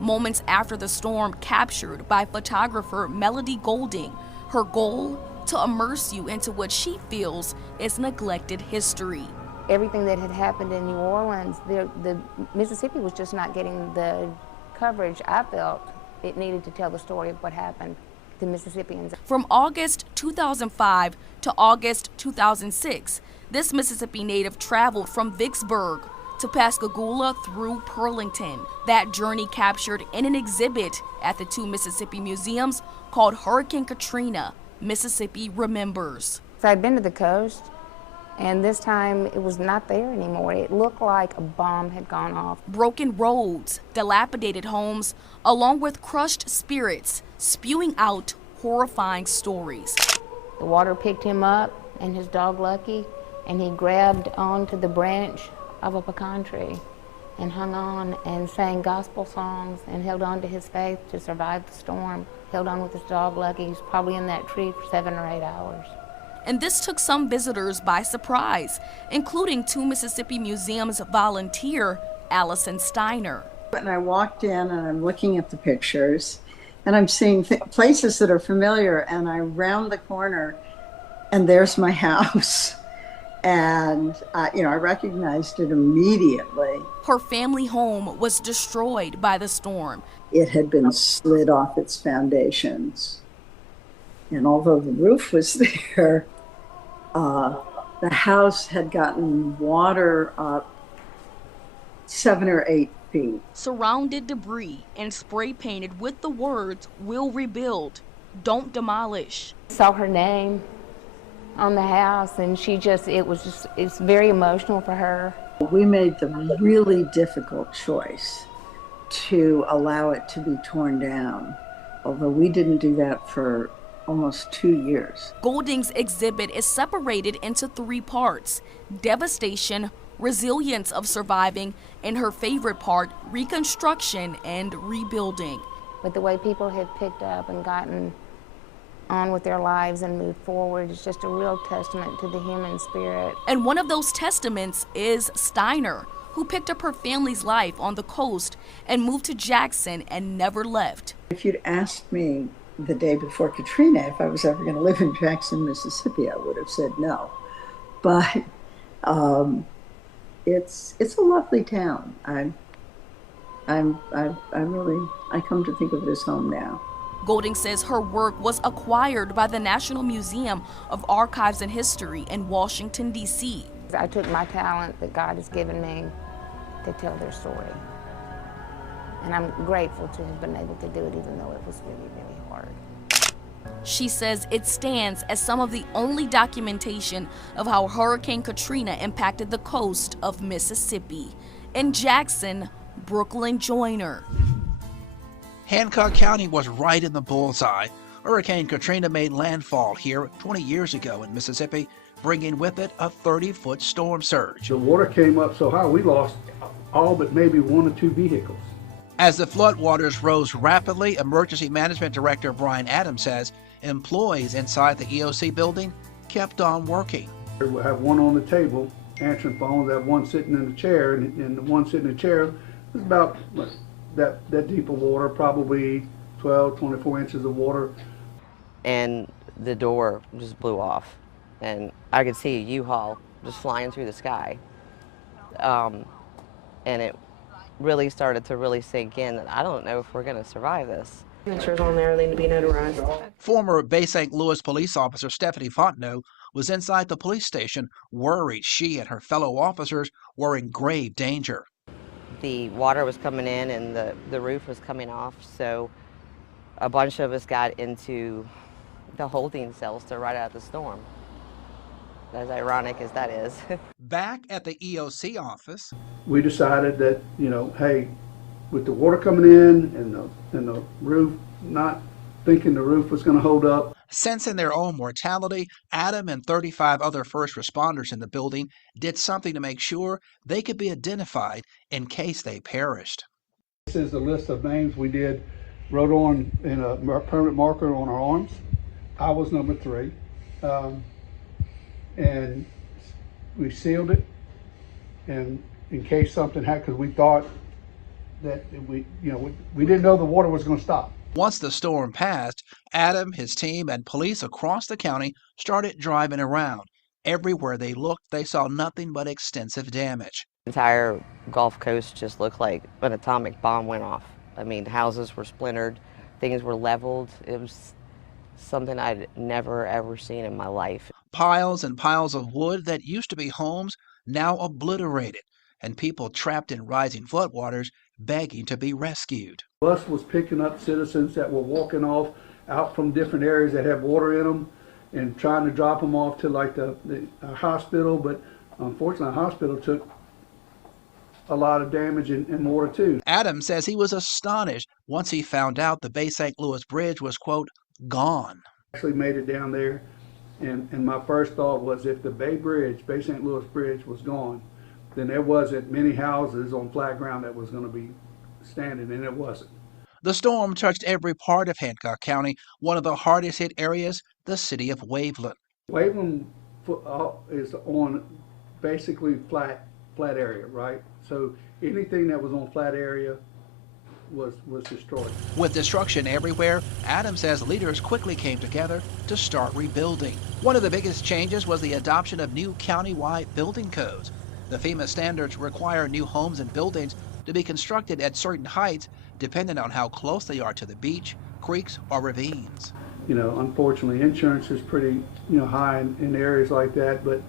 Moments after the storm, captured by photographer Melody Golding. Her goal? To immerse you into what she feels is neglected history. Everything that had happened in New Orleans, the Mississippi was just not getting the coverage I felt it needed to tell the story of what happened to Mississippians. From August 2005 to August 2006, this Mississippi native traveled from Vicksburg to Pascagoula through Pearlington. That journey captured in an exhibit at the two Mississippi museums called Hurricane Katrina, Mississippi Remembers. So I'd been to the coast, and this time it was not there anymore. It looked like a bomb had gone off. Broken roads, dilapidated homes, along with crushed spirits, spewing out horrifying stories. The water picked him up and his dog Lucky, and he grabbed onto the branch of a pecan tree and hung on and sang gospel songs and held on to his faith to survive the storm. Held on with his dog Lucky. He's probably in that tree for 7 or 8 hours. And this took some visitors by surprise, including two Mississippi Museums volunteer, Allison Steiner. And I walked in and I'm looking at the pictures and I'm seeing places that are familiar, and I round the corner and there's my house. And, I recognized it immediately. Her family home was destroyed by the storm. It had been slid off its foundations. And although the roof was there, the house had gotten water up 7 or 8 feet. Surrounded debris and spray painted with the words, "We'll rebuild, don't demolish." Saw her name on the house, and it's very emotional for her. We made the really difficult choice to allow it to be torn down, although we didn't do that for almost 2 years. Golding's exhibit is separated into 3 parts: devastation, resilience of surviving, and her favorite part, reconstruction and rebuilding. But the way people have picked up and gotten on with their lives and moved forward is just a real testament to the human spirit. And one of those testaments is Steiner, who picked up her family's life on the coast and moved to Jackson and never left. If you'd asked me the day before Katrina if I was ever going to live in Jackson, Mississippi, I would have said no. But it's a lovely town. I come to think of it as home now. Golding says her work was acquired by the National Museum of Archives and History in Washington, D.C. I took my talent that God has given me to tell their story. And I'm grateful to have been able to do it, even though it was really, really hard. She says it stands as some of the only documentation of how Hurricane Katrina impacted the coast of Mississippi. In Jackson, Brooklyn Joyner. Hancock County was right in the bullseye. Hurricane Katrina made landfall here 20 years ago in Mississippi, bringing with it a 30-foot storm surge. The water came up so high, we lost all but maybe 1 or 2 vehicles. As the floodwaters rose rapidly, Emergency Management Director Brian Adams says employees inside the EOC building kept on working. We'll have one on the table answering phones. That one sitting in the chair, and the one sitting in the chair was about that deep of water, probably 12, 24 inches of water. And the door just blew off, and I could see a U-Haul just flying through the sky. And it really started to really sink in that I don't know if we're going to survive this. Signatures on there, they need to be notarized. Former Bay St. Louis police officer Stephanie Fontenot was inside the police station, worried she and her fellow officers were in grave danger. The water was coming in and the roof was coming off, so a bunch of us got into the holding cells to ride out the storm. As ironic as that is. Back at the EOC office, we decided that, you know, hey, with the water coming in and the roof, not thinking the roof was going to hold up. Sensing their own mortality, Adam and 35 other first responders in the building did something to make sure they could be identified in case they perished. This is the list of names we wrote on in a permanent marker on our arms. I was number 3. And we sealed it, and in case something happened, because we thought that we didn't know the water was going to stop. Once the storm passed, Adam, his team, and police across the county started driving around. Everywhere they looked, they saw nothing but extensive damage. The entire Gulf Coast just looked like an atomic bomb went off. I mean, houses were splintered, things were leveled. It was something I'd never ever seen in my life. Piles and piles of wood that used to be homes now obliterated, and people trapped in rising floodwaters begging to be rescued. Bus was picking up citizens that were walking off out from different areas that have water in them and trying to drop them off to like the hospital, but unfortunately the hospital took a lot of damage in water too. Adam says he was astonished once he found out the Bay St. Louis Bridge was, quote, gone. Actually made it down there, and my first thought was if the Bay St. Louis Bridge was gone, then there wasn't many houses on flat ground that was going to be standing, and it wasn't. The storm touched every part of Hancock County, one of the hardest hit areas, the city of Waveland. Waveland is on basically flat area, right? So anything that was on flat area was destroyed. With destruction everywhere, Adam says leaders quickly came together to start rebuilding. One of the biggest changes was the adoption of new county-wide building codes. The FEMA standards require new homes and buildings to be constructed at certain heights depending on how close they are to the beach, creeks, or ravines. You know, unfortunately, insurance is pretty, high in areas like that, but,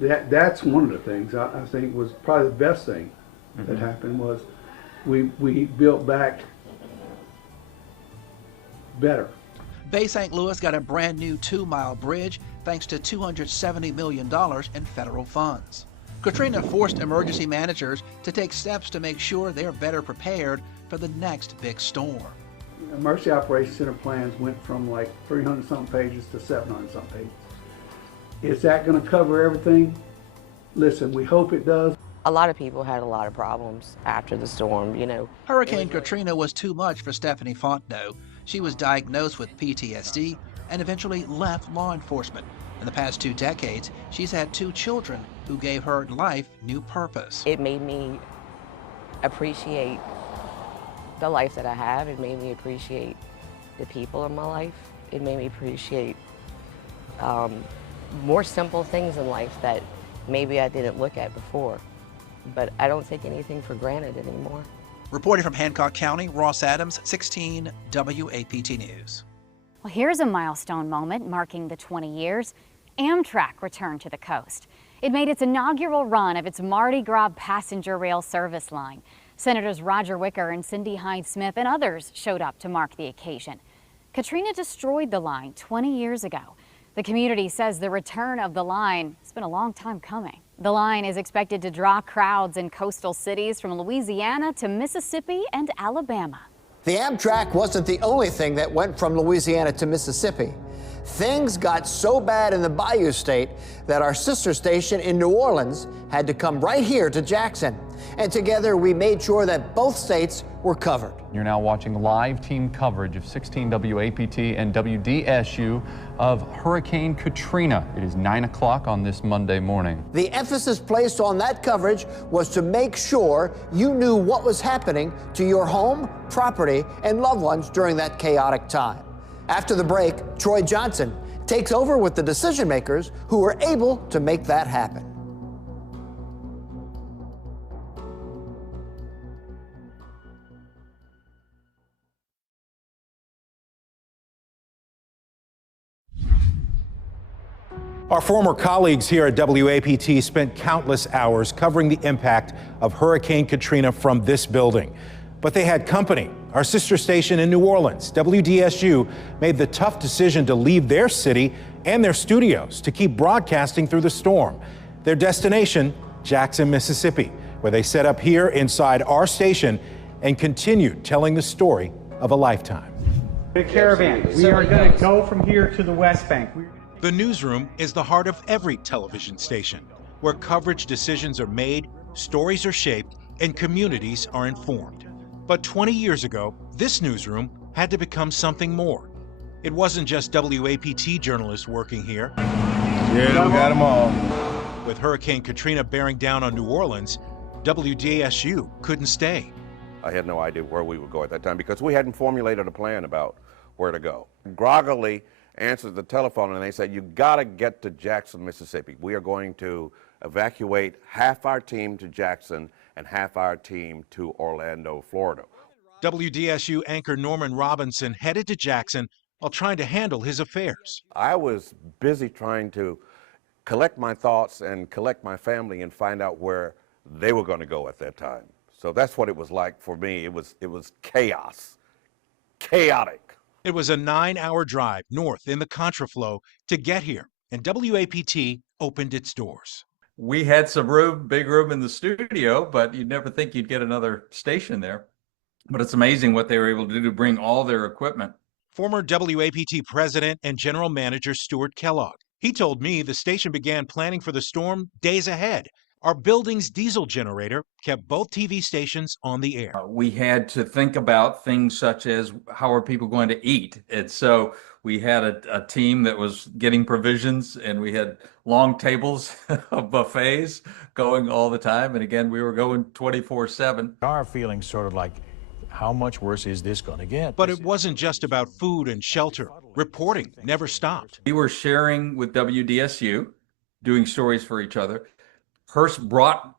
that's one of the things I think was probably the best thing that happened was we built back better. Bay St. Louis got a brand new 2-mile bridge thanks to $270 million in federal funds. Katrina forced emergency managers to take steps to make sure they're better prepared for the next big storm. Emergency Operations Center plans went from like 300-something pages to 700-something pages. Is that going to cover everything? Listen, we hope it does. A lot of people had a lot of problems after the storm, Hurricane Katrina was too much for Stephanie Fontenot. She was diagnosed with PTSD and eventually left law enforcement. In the past 2 decades, she's had 2 children who gave her life new purpose. It made me appreciate the life that I have. It made me appreciate the people in my life. It made me appreciate more simple things in life that maybe I didn't look at before. But I don't take anything for granted anymore. Reporting from Hancock County, Ross Adams, 16 WAPT News. Well, here's a milestone moment marking the 20 years. Amtrak returned to the coast. It made its inaugural run of its Mardi Gras passenger rail service line. Senators Roger Wicker and Cindy Hyde-Smith and others showed up to mark the occasion. Katrina destroyed the line 20 years ago. The community says the return of the line has been a long time coming. The line is expected to draw crowds in coastal cities from Louisiana to Mississippi and Alabama. The Amtrak wasn't the only thing that went from Louisiana to Mississippi. things got so bad in the Bayou State that our sister station in New Orleans had to come right here to Jackson. And together we made sure that both states were covered. You're now watching live team coverage of 16 WAPT and WDSU of Hurricane Katrina. It is 9 o'clock on this Monday morning. The emphasis placed on that coverage was to make sure you knew what was happening to your home, property, and loved ones during that chaotic time. After the break, Troy Johnson takes over with the decision makers who were able to make that happen. Our former colleagues here at WAPT spent countless hours covering the impact of Hurricane Katrina from this building. But they had company. Our sister station in New Orleans, WDSU, made the tough decision to leave their city and their studios to keep broadcasting through the storm. Their destination, Jackson, Mississippi, where they set up here inside our station and continued telling the story of a lifetime. The caravan, we are going to go from here to the West Bank. The newsroom is the heart of every television station, where coverage decisions are made, stories are shaped, and communities are informed. But 20 years ago, this newsroom had to become something more. It wasn't just WAPT journalists working here. Yeah, we got them all. With Hurricane Katrina bearing down on New Orleans, WDSU couldn't stay. I had no idea where we would go at that time because we hadn't formulated a plan about where to go. Groggily answered the telephone and they said, you gotta get to Jackson, Mississippi. We are going to evacuate half our team to Jackson and half our team to Orlando, Florida. WDSU anchor Norman Robinson headed to Jackson while trying to handle his affairs. I was busy trying to collect my thoughts and collect my family and find out where they were going to go at that time. So that's what it was like for me. It was chaos, chaotic. It was a 9-hour drive north in the contraflow to get here, and WAPT opened its doors. We had some room, big room in the studio, but you'd never think you'd get another station there. But it's amazing what they were able to do to bring all their equipment. Former WAPT president and general manager Stuart Kellogg. He told me the station began planning for the storm days ahead. Our building's diesel generator kept both TV stations on the air. We had to think about things such as how are people going to eat? And so we had a team that was getting provisions, and we had long tables of buffets going all the time. And again, we were going 24/7. Our feeling sort of like, how much worse is this going to get? But it wasn't just about food and shelter. Reporting never stopped. We were sharing with WDSU, doing stories for each other. Hearst brought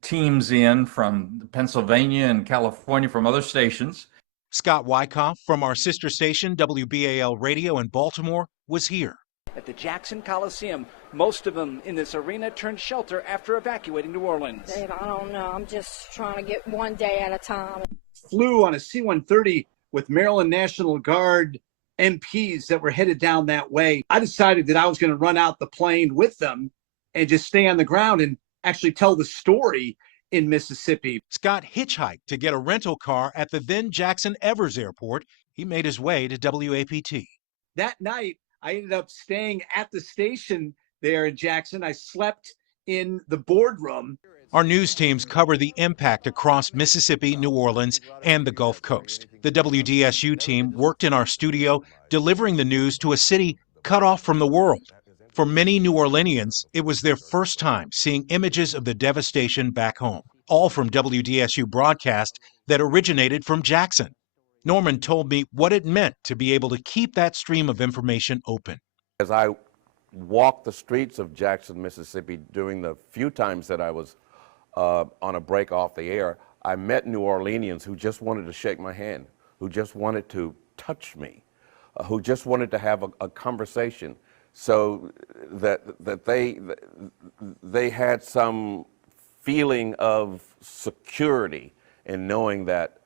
teams in from Pennsylvania and California from other stations. Scott Wyckoff from our sister station, WBAL Radio in Baltimore, was here. At the Jackson Coliseum, most of them in this arena turned shelter after evacuating New Orleans. Dave, I don't know. I'm just trying to get one day at a time. Flew on a C-130 with Maryland National Guard MPs that were headed down that way. I decided that I was going to run out the plane with them and just stay on the ground and actually tell the story in Mississippi. Scott hitchhiked to get a rental car at the then Jackson Evers Airport. He made his way to WAPT. That night, I ended up staying at the station there in Jackson. I slept in the boardroom. Our news teams cover the impact across Mississippi, New Orleans, and the Gulf Coast. The WDSU team worked in our studio, delivering the news to a city cut off from the world. For many New Orleanians, it was their first time seeing images of the devastation back home, all from WDSU broadcast that originated from Jackson. Norman told me what it meant to be able to keep that stream of information open. As I walked the streets of Jackson, Mississippi, during the few times that I was on a break off the air, I met New Orleanians who just wanted to shake my hand, who just wanted to touch me, who just wanted to have a conversation, so that they had some feeling of security in knowing that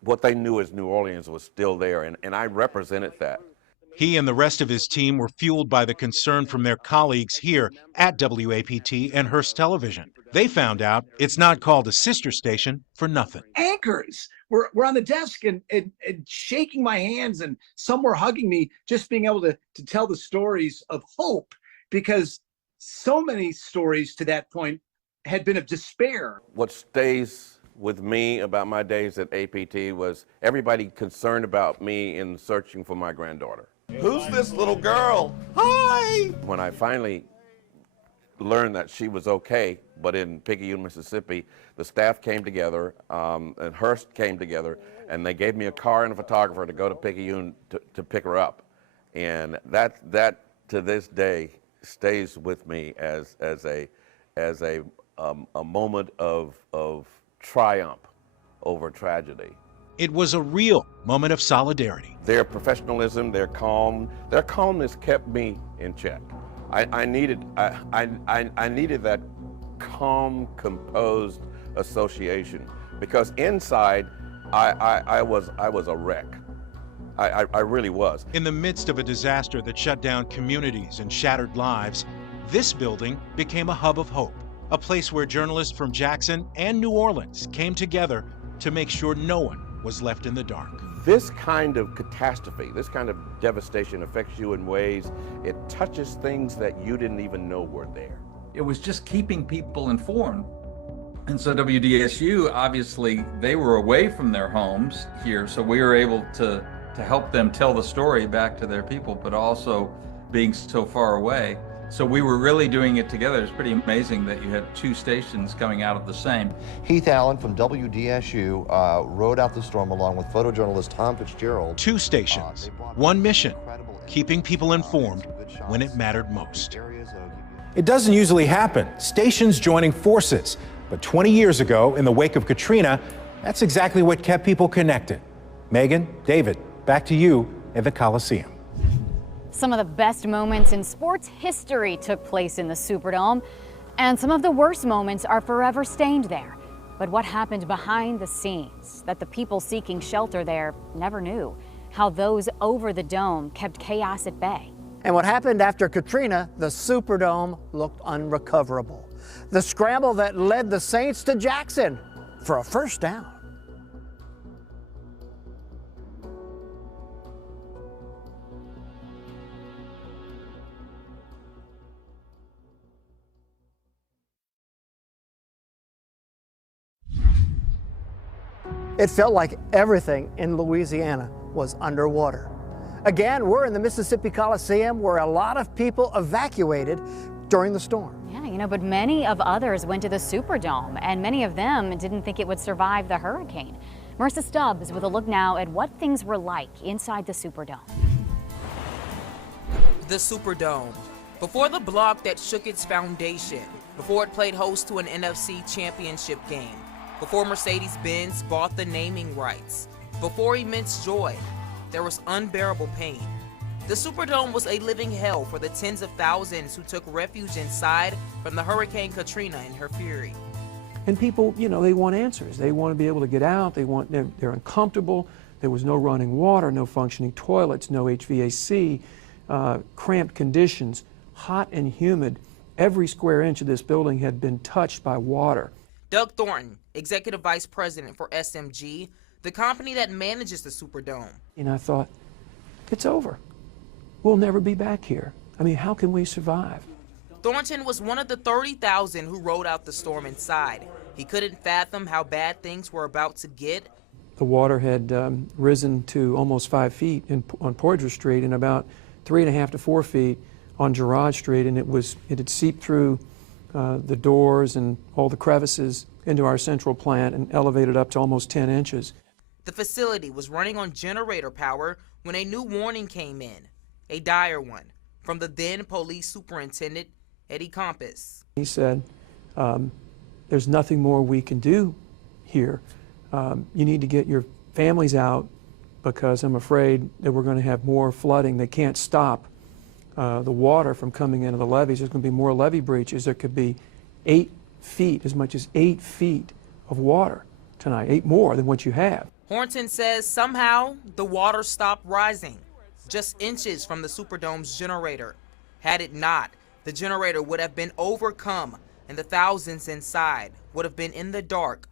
what they knew as New Orleans was still there, and I represented that. He and the rest of his team were fueled by the concern from their colleagues here at WAPT and Hearst Television. They found out it's not called a sister station for nothing. Anchor anchors were on the desk and shaking my hands, and some were hugging me, just being able to tell the stories of hope, because so many stories to that point had been of despair. What stays with me about my days at APT was everybody concerned about me in searching for my granddaughter. Who's this little girl? Hi! When I finally learned that she was okay, but in Picayune, Mississippi, the staff came together, and Hearst came together, and they gave me a car and a photographer to go to Picayune to pick her up. And that to this day stays with me as a moment of triumph over tragedy. It was a real moment of solidarity. Their professionalism, their calmness kept me in check. I needed that calm, composed association, because inside I was a wreck. I really was. In the midst of a disaster that shut down communities and shattered lives, this building became a hub of hope, a place where journalists from Jackson and New Orleans came together to make sure no one was left in the dark. This kind of catastrophe, this kind of devastation affects you in ways, it touches things that you didn't even know were there. It was just keeping people informed. And so WDSU, obviously, they were away from their homes here, so we were able to help them tell the story back to their people, but also being so far away. So we were really doing it together. It's pretty amazing that you had two stations coming out of the same. Heath Allen from WDSU rode out the storm along with photojournalist Tom Fitzgerald. Two stations, one mission, keeping people informed when it mattered most. It doesn't usually happen, stations joining forces. But 20 years ago, in the wake of Katrina, that's exactly what kept people connected. Megan, David, back to you at the Coliseum. Some of the best moments in sports history took place in the Superdome, and some of the worst moments are forever stained there. But what happened behind the scenes that the people seeking shelter there never knew? How those over the dome kept chaos at bay. And what happened after Katrina, the Superdome looked unrecoverable. The scramble that led the Saints to Jackson for a first down. It felt like everything in Louisiana was underwater. Again, we're in the Mississippi Coliseum, where a lot of people evacuated during the storm. Yeah, but many of others went to the Superdome, and many of them didn't think it would survive the hurricane. Marissa Stubbs with a look now at what things were like inside the Superdome. The Superdome. Before the block that shook its foundation, before it played host to an NFC championship game, before Mercedes-Benz bought the naming rights, before immense joy, there was unbearable pain. The Superdome was a living hell for the tens of thousands who took refuge inside from the Hurricane Katrina and her fury. And people, they want answers. They want to be able to get out. They're uncomfortable. There was no running water, no functioning toilets, no HVAC, cramped conditions, hot and humid. Every square inch of this building had been touched by water. Doug Thornton, Executive Vice President for SMG, the company that manages the Superdome. And I thought, it's over. We'll never be back here. I mean, how can we survive? Thornton was one of the 30,000 who rode out the storm inside. He couldn't fathom how bad things were about to get. The water had risen to almost 5 feet on Poydras Street and about 3.5 to 4 feet on Girard Street, and it had seeped through the doors and all the crevices into our central plant and elevated up to almost 10 inches. The facility was running on generator power when a new warning came in, a dire one, from the then police superintendent, Eddie Compass. He said, there's nothing more we can do here. You need to get your families out, because I'm afraid that we're going to have more flooding. They can't stop the water from coming into the levees. There's going to be more levee breaches. There could be 8 feet, as much as 8 feet of water tonight, 8 more than what you have. Horton says somehow the water stopped rising, just inches from the Superdome's generator. Had it not, the generator would have been overcome and the thousands inside would have been in the dark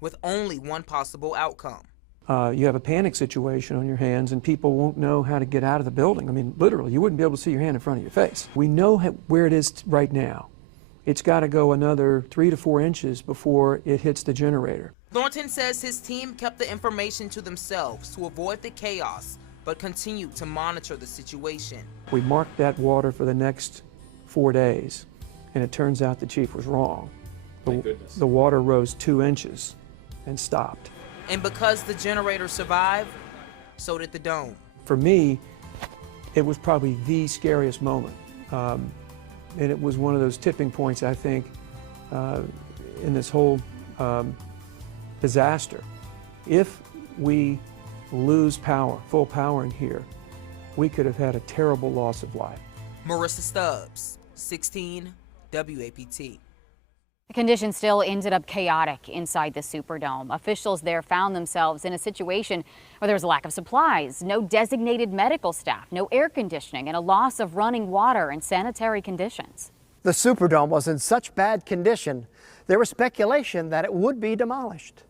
with only one possible outcome. You have a panic situation on your hands and people won't know how to get out of the building. I mean, literally, you wouldn't be able to see your hand in front of your face. We know where it is right now. It's got to go another 3 to 4 inches before it hits the generator. Thornton says his team kept the information to themselves to avoid the chaos, but continued to monitor the situation. We marked that water for the next 4 days, and it turns out the chief was wrong. The water rose 2 inches and stopped. And because the generator survived, so did the dome. For me, it was probably the scariest moment. And it was one of those tipping points, I think, in this whole disaster. If we lose power, full power in here, we could have had a terrible loss of life. Marissa Stubbs, 16 WAPT. The conditions still ended up chaotic inside the Superdome. Officials there found themselves in a situation where there was a lack of supplies, no designated medical staff, no air conditioning, and a loss of running water and sanitary conditions. The Superdome was in such bad condition, there was speculation that it would be demolished.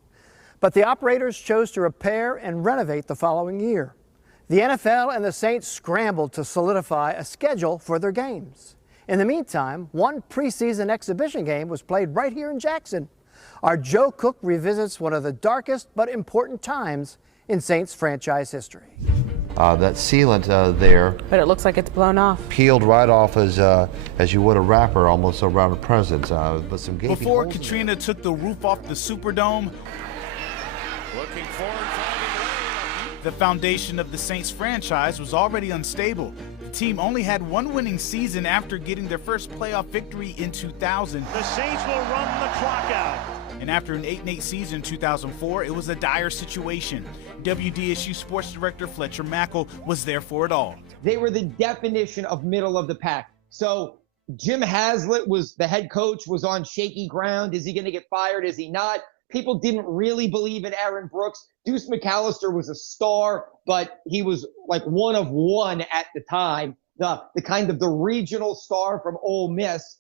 But the operators chose to repair and renovate the following year. The NFL and the Saints scrambled to solidify a schedule for their games. In the meantime, one preseason exhibition game was played right here in Jackson. Our Joe Cook revisits one of the darkest but important times in Saints franchise history. That sealant there But it looks like it's blown off. peeled right off as you would a wrapper almost around a present. But some gaping Before holes in Katrina took the roof off the Superdome, the foundation of the Saints franchise was already unstable. The team only had one winning season after getting their first playoff victory in 2000. The Saints will run the clock out. And after an 8-8 season in 2004, it was a dire situation. WDSU sports director Fletcher Mackel was there for it all. They were the definition of middle of the pack. So Jim Haslett was the head coach, was on shaky ground. Is he going to get fired? Is he not? People didn't really believe in Aaron Brooks. Deuce McAllister was a star, but he was like one of one at the time, the kind of the regional star from Ole Miss.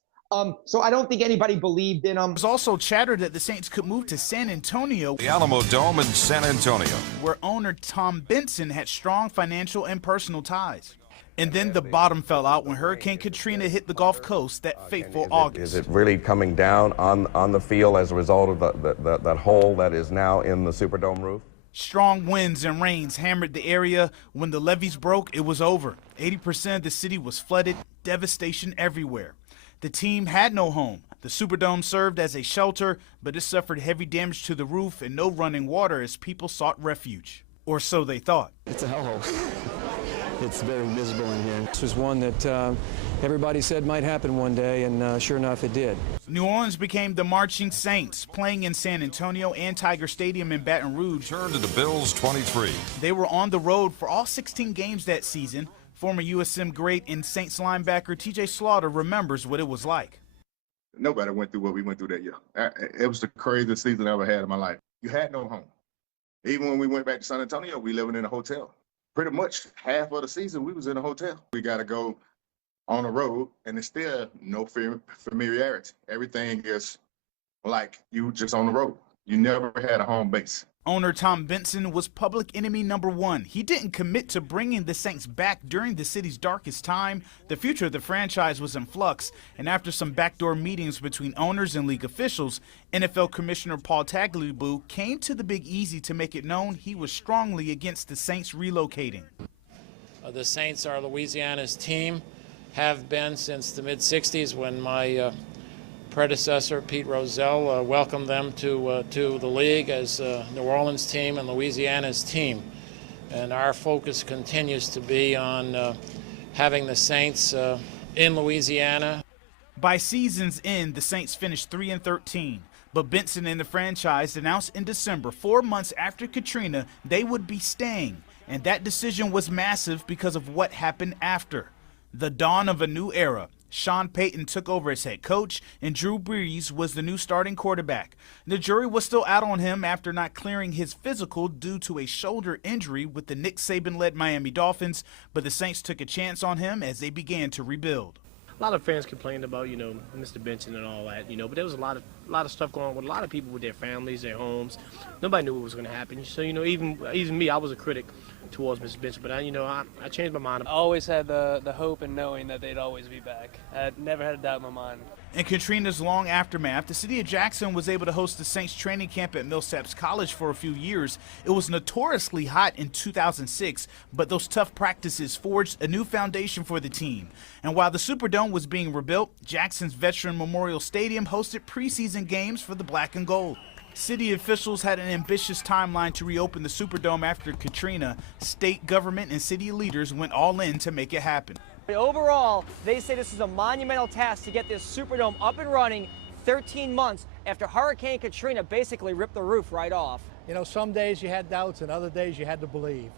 So I don't think anybody believed in him. There's also chatter that the Saints could move to San Antonio, The Alamo Dome in San Antonio, where owner Tom Benson had strong financial and personal ties. And then the bottom fell out when Hurricane Katrina hit the Gulf Coast that fateful August. Is it really coming down on the field as a result of that hole that is now in the Superdome roof? Strong winds and rains hammered the area. When the levees broke, it was over. 80% of the city was flooded, devastation everywhere. The team had no home. The Superdome served as a shelter, but it suffered heavy damage to the roof and no running water as people sought refuge. Or so they thought. It's a hellhole. It's very miserable in here. This was one that everybody said might happen one day, and sure enough, it did. New Orleans became the Marching Saints, playing in San Antonio and Tiger Stadium in Baton Rouge. turned to the Bills 23. They were on the road for all 16 games that season. Former USM great and Saints linebacker T.J. Slaughter remembers what it was like. Nobody went through what we went through that year. It was the craziest season I ever had in my life. You had no home. Even when we went back to San Antonio, we living in a hotel. Pretty much half of the season, we was in a hotel. We got to go on the road, and it's still no familiarity. Everything is like you just on the road. You never had a home base. Owner Tom Benson was public enemy number one. He didn't commit to bringing the Saints back during the city's darkest time. The future of the franchise was in flux, and after some backdoor meetings between owners and league officials, NFL Commissioner Paul Tagliabue came to the Big Easy to make it known he was strongly against the Saints relocating. The Saints are Louisiana's team, have been since the mid-'60s when my predecessor, Pete Rozelle, welcomed them to the league as New Orleans team and Louisiana's team. And our focus continues to be on having the Saints in Louisiana. By season's end, the Saints finished 3-13, but Benson and the franchise announced in December, 4 months after Katrina, they would be staying. And that decision was massive because of what happened after. The dawn of a new era. Sean Payton took over as head coach, and Drew Brees was the new starting quarterback. The jury was still out on him after not clearing his physical due to a shoulder injury with the Nick Saban-led Miami Dolphins, but the Saints took a chance on him as they began to rebuild. a lot of fans complained about, you know, Mr. Benson and all that, you know, but there was a lot of stuff going on with a lot of people with their families, their homes. Nobody knew what was going to happen. So, you know, even me, I was a critic towards Mr. Benson, but I changed my mind. I always had the hope and knowing that they'd always be back. I never had a doubt in my mind. In Katrina's long aftermath, the city of Jackson was able to host the Saints training camp at Millsaps College for a few years. It was notoriously hot in 2006, but those tough practices forged a new foundation for the team. And while the Superdome was being rebuilt, Jackson's Veteran Memorial Stadium hosted preseason games for the Black and Gold. City officials had an ambitious timeline to reopen the Superdome after Katrina. State government and city leaders went all in to make it happen. Overall, they say this is a monumental task to get this Superdome up and running 13 months after Hurricane Katrina basically ripped the roof right off. You know, some days you had doubts and other days you had to believe.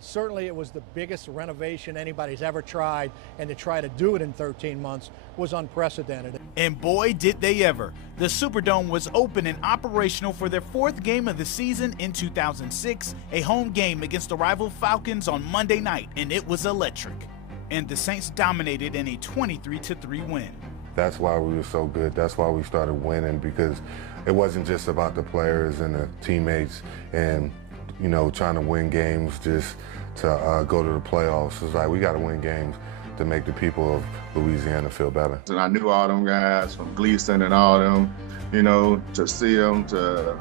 Certainly it was the biggest renovation anybody's ever tried, and to try to do it in 13 months was unprecedented. And boy, did they ever. The Superdome was open and operational for their 4th game of the season in 2006, a home game against the rival Falcons on Monday night, and it was electric. And the Saints dominated in a 23-3 win. That's why we were so good. That's why we started winning, because it wasn't just about the players and the teammates and, you know, trying to win games just to go to the playoffs. It's like we got to win games to make the people of Louisiana feel better. And I knew all them guys from Gleason and all them, you know, to see them, to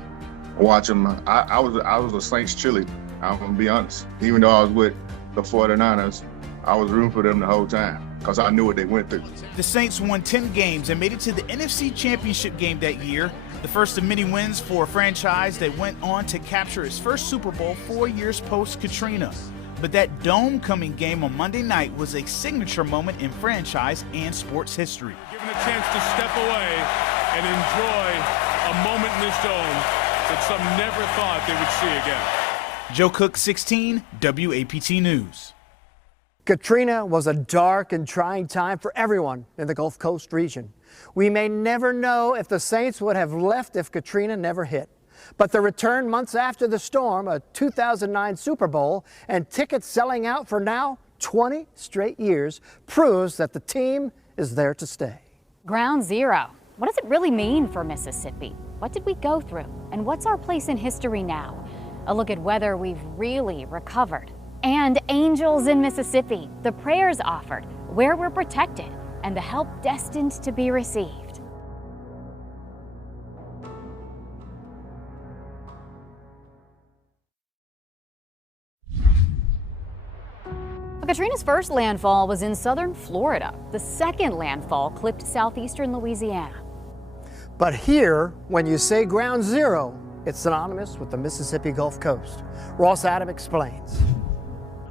watch them. I was a Saints cheerleader, I'm going to be honest. Even though I was with the 49ers, I was rooting for them the whole time because I knew what they went through. The Saints won 10 games and made it to the NFC Championship game that year, the first of many wins for a franchise that went on to capture its first Super Bowl 4 years post-Katrina. But that dome-coming game on Monday night was a signature moment in franchise and sports history. Given a chance to step away and enjoy a moment in this dome that some never thought they would see again. Joe Cook, 16, WAPT News. Katrina was a dark and trying time for everyone in the Gulf Coast region. We may never know if the Saints would have left if Katrina never hit. But the return months after the storm, a 2009 Super Bowl, and tickets selling out for now 20 straight years proves that the team is there to stay. Ground Zero. What does it really mean for Mississippi? What did we go through? And what's our place in history now? A look at whether we've really recovered. And angels in Mississippi, the prayers offered, where we're protected, and the help destined to be received. Katrina's first landfall was in southern Florida. The second landfall clipped southeastern Louisiana. But here, when you say Ground Zero, it's synonymous with the Mississippi Gulf Coast. Ross Adam explains.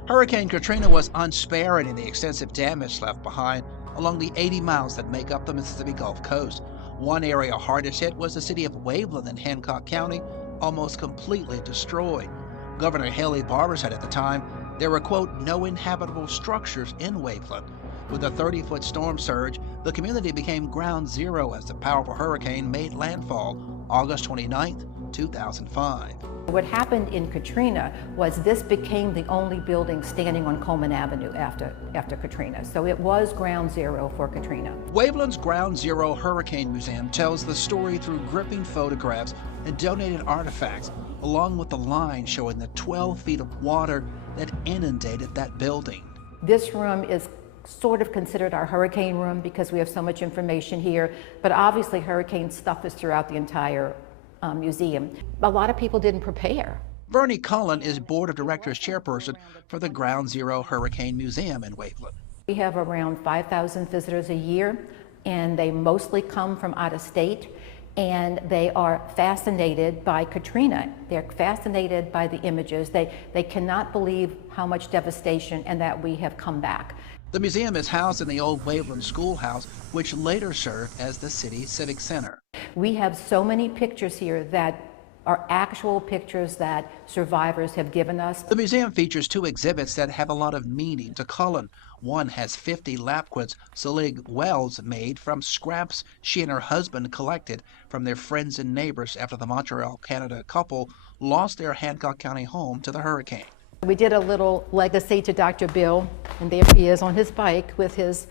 Hurricane Katrina was unsparing in the extensive damage left behind along the 80 miles that make up the Mississippi Gulf Coast. One area hardest hit was the city of Waveland in Hancock County, almost completely destroyed. Governor Haley Barbour said at the time there were, quote, no inhabitable structures in Waveland. With a 30-foot storm surge, the community became ground zero as the powerful hurricane made landfall August 29th, 2005. What happened in Katrina was this became the only building standing on Coleman Avenue after Katrina. So it was ground zero for Katrina. Waveland's Ground Zero Hurricane Museum tells the story through gripping photographs and donated artifacts, along with the line showing the 12 feet of water that inundated that building. This room is sort of considered our hurricane room because we have so much information here, but obviously hurricane stuff is throughout the entire museum. A lot of people didn't prepare. Bernie Cullen is Board of Directors chairperson for the Ground Zero Hurricane Museum in Waveland. We have around 5,000 visitors a year, and they mostly come from out of state, and they are fascinated by Katrina. They're fascinated by the images. They cannot believe how much devastation and that we have come back. The museum is housed in the old Waveland Schoolhouse, which later served as the city civic center. We have so many pictures here that are actual pictures that survivors have given us. The museum features 2 exhibits that have a lot of meaning to Cullen. One has 50 Lapquins Selig Wells made from scraps she and her husband collected from their friends and neighbors after the Montreal, Canada couple lost their Hancock County home to the hurricane. We did a little legacy to Dr. Bill, and there he is on his bike with his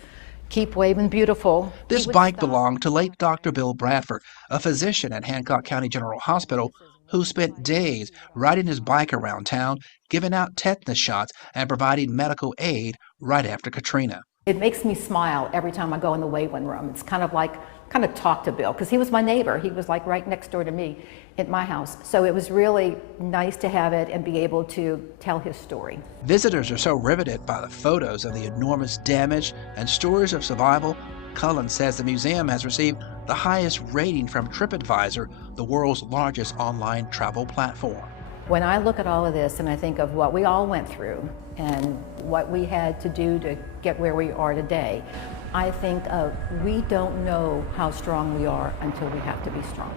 Keep waving beautiful. This bike belonged to late Dr. Bill Bradford, a physician at Hancock County General Hospital, who spent days riding his bike around town, giving out tetanus shots and providing medical aid right after Katrina. It makes me smile every time I go in the Waveland room. It's kind of talk to Bill, because he was my neighbor. He was like right next door to me at my house. So it was really nice to have it and be able to tell his story. Visitors are so riveted by the photos of the enormous damage and stories of survival. Cullen says the museum has received the highest rating from TripAdvisor, the world's largest online travel platform. When I look at all of this and I think of what we all went through and what we had to do to get where we are today, I think we don't know how strong we are until we have to be strong.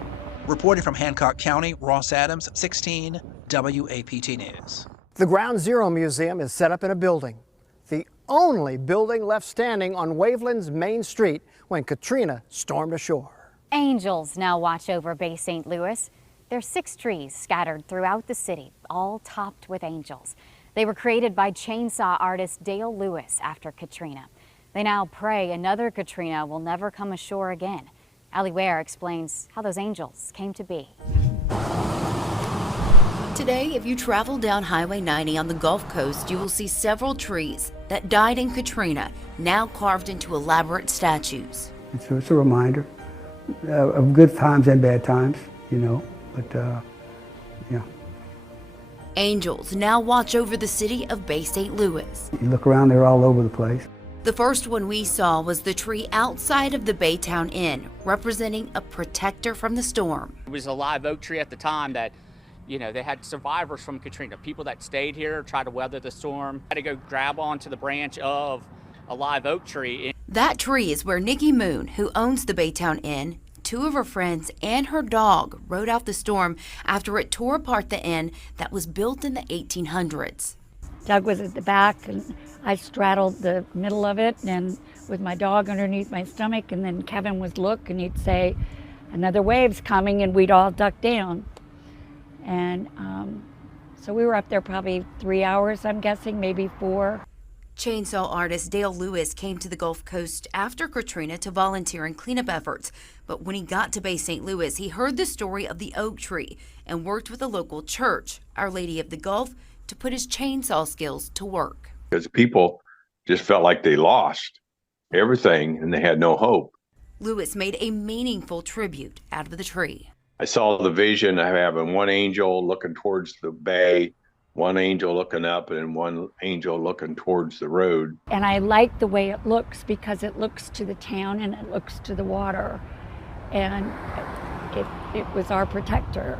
Reporting from Hancock County, Ross Adams, 16 WAPT News. The Ground Zero Museum is set up in a building, the only building left standing on Waveland's main street when Katrina stormed ashore. Angels now watch over Bay St. Louis. There's 6 trees scattered throughout the city, all topped with angels. They were created by chainsaw artist Dale Lewis after Katrina. They now pray another Katrina will never come ashore again. Allie Ware explains how those angels came to be. Today, if you travel down Highway 90 on the Gulf Coast, you will see several trees that died in Katrina, now carved into elaborate statues. It's a reminder of good times and bad times, you know, but yeah. Angels now watch over the city of Bay St. Louis. You look around, they're all over the place. The first one we saw was the tree outside of the Baytown Inn, representing a protector from the storm. It was a live oak tree at the time that, you know, they had survivors from Katrina, people that stayed here, tried to weather the storm, had to go grab onto the branch of a live oak tree. That tree is where Nikki Moon, who owns the Baytown Inn, 2 of her friends, and her dog rode out the storm after it tore apart the inn that was built in the 1800s. Doug was at the back, and I straddled the middle of it, and with my dog underneath my stomach, and then Kevin would look, and he'd say, "Another wave's coming," and we'd all duck down. And so we were up there probably 3 hours, I'm guessing, maybe 4. Chainsaw artist Dale Lewis came to the Gulf Coast after Katrina to volunteer in cleanup efforts. But when he got to Bay St. Louis, he heard the story of the oak tree and worked with a local church, Our Lady of the Gulf, to put his chainsaw skills to work. Because people just felt like they lost everything and they had no hope. Lewis made a meaningful tribute out of the tree. I saw the vision of having one angel looking towards the bay, one angel looking up, and one angel looking towards the road. And I like the way it looks because it looks to the town and it looks to the water. And it was our protector.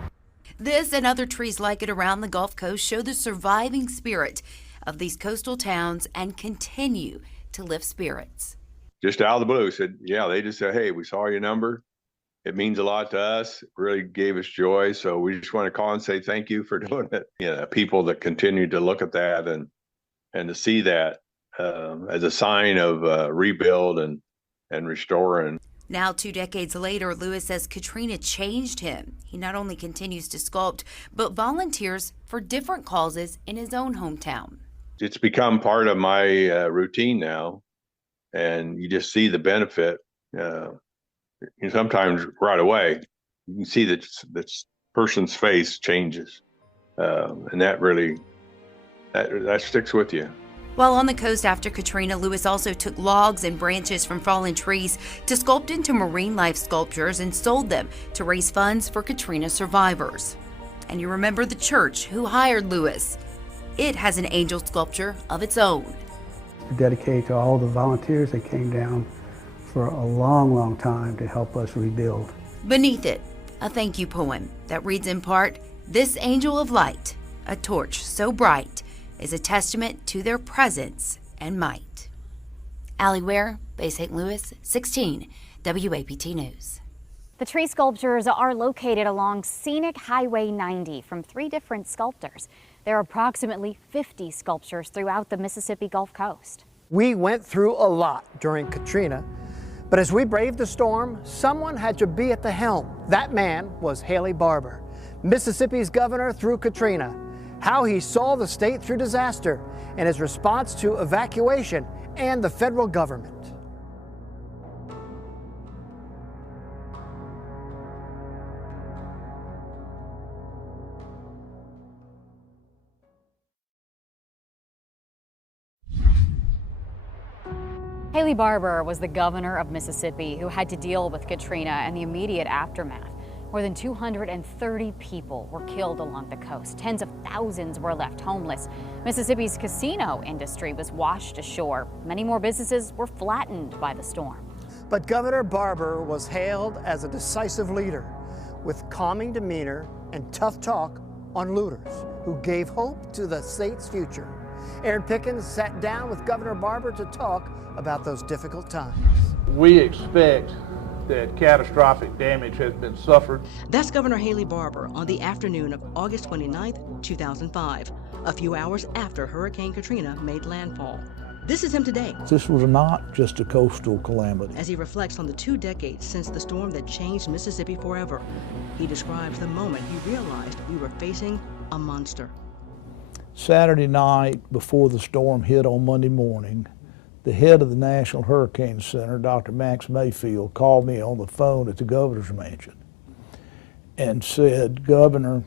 This and other trees like it around the Gulf Coast show the surviving spirit of these coastal towns and continue to lift spirits. Just out of the blue said, yeah, they just said, hey, we saw your number. It means a lot to us. It really gave us joy. So we just want to call and say thank you for doing it. You know, people that continue to look at that and to see that as a sign of rebuild and restoring. Now, 2 decades later, Lewis says Katrina changed him. He not only continues to sculpt, but volunteers for different causes in his own hometown. It's become part of my routine now, and you just see the benefit. Sometimes right away, you can see that this person's face changes, and that really that sticks with you. While on the coast after Katrina, Lewis also took logs and branches from fallen trees to sculpt into marine life sculptures and sold them to raise funds for Katrina survivors. And you remember the church who hired Lewis. It has an angel sculpture of its own. Dedicated to all the volunteers that came down for a long, long time to help us rebuild. Beneath it, a thank you poem that reads in part, "This angel of light, a torch so bright, is a testament to their presence and might." Allie Ware, Bay St. Louis, 16 WAPT News. The tree sculptures are located along scenic Highway 90 from 3 different sculptors. There are approximately 50 sculptures throughout the Mississippi Gulf Coast. We went through a lot during Katrina, but as we braved the storm, someone had to be at the helm. That man was Haley Barbour, Mississippi's governor through Katrina. How he saw the state through disaster and his response to evacuation and the federal government. Haley Barbour was the governor of Mississippi who had to deal with Katrina and the immediate aftermath. More than 230 people were killed along the coast. Tens of thousands were left homeless. Mississippi's casino industry was washed ashore. Many more businesses were flattened by the storm. But Governor Barbour was hailed as a decisive leader with calming demeanor and tough talk on looters who gave hope to the state's future. Aaron Pickens sat down with Governor Barbour to talk about those difficult times. We expect that catastrophic damage has been suffered. That's Governor Haley Barbour on the afternoon of August 29, 2005, a few hours after Hurricane Katrina made landfall. This is him today. This was not just a coastal calamity. As he reflects on the 2 decades since the storm that changed Mississippi forever, he describes the moment he realized we were facing a monster. Saturday night before the storm hit on Monday morning, the head of the National Hurricane Center, Dr. Max Mayfield, called me on the phone at the governor's mansion and said, "Governor,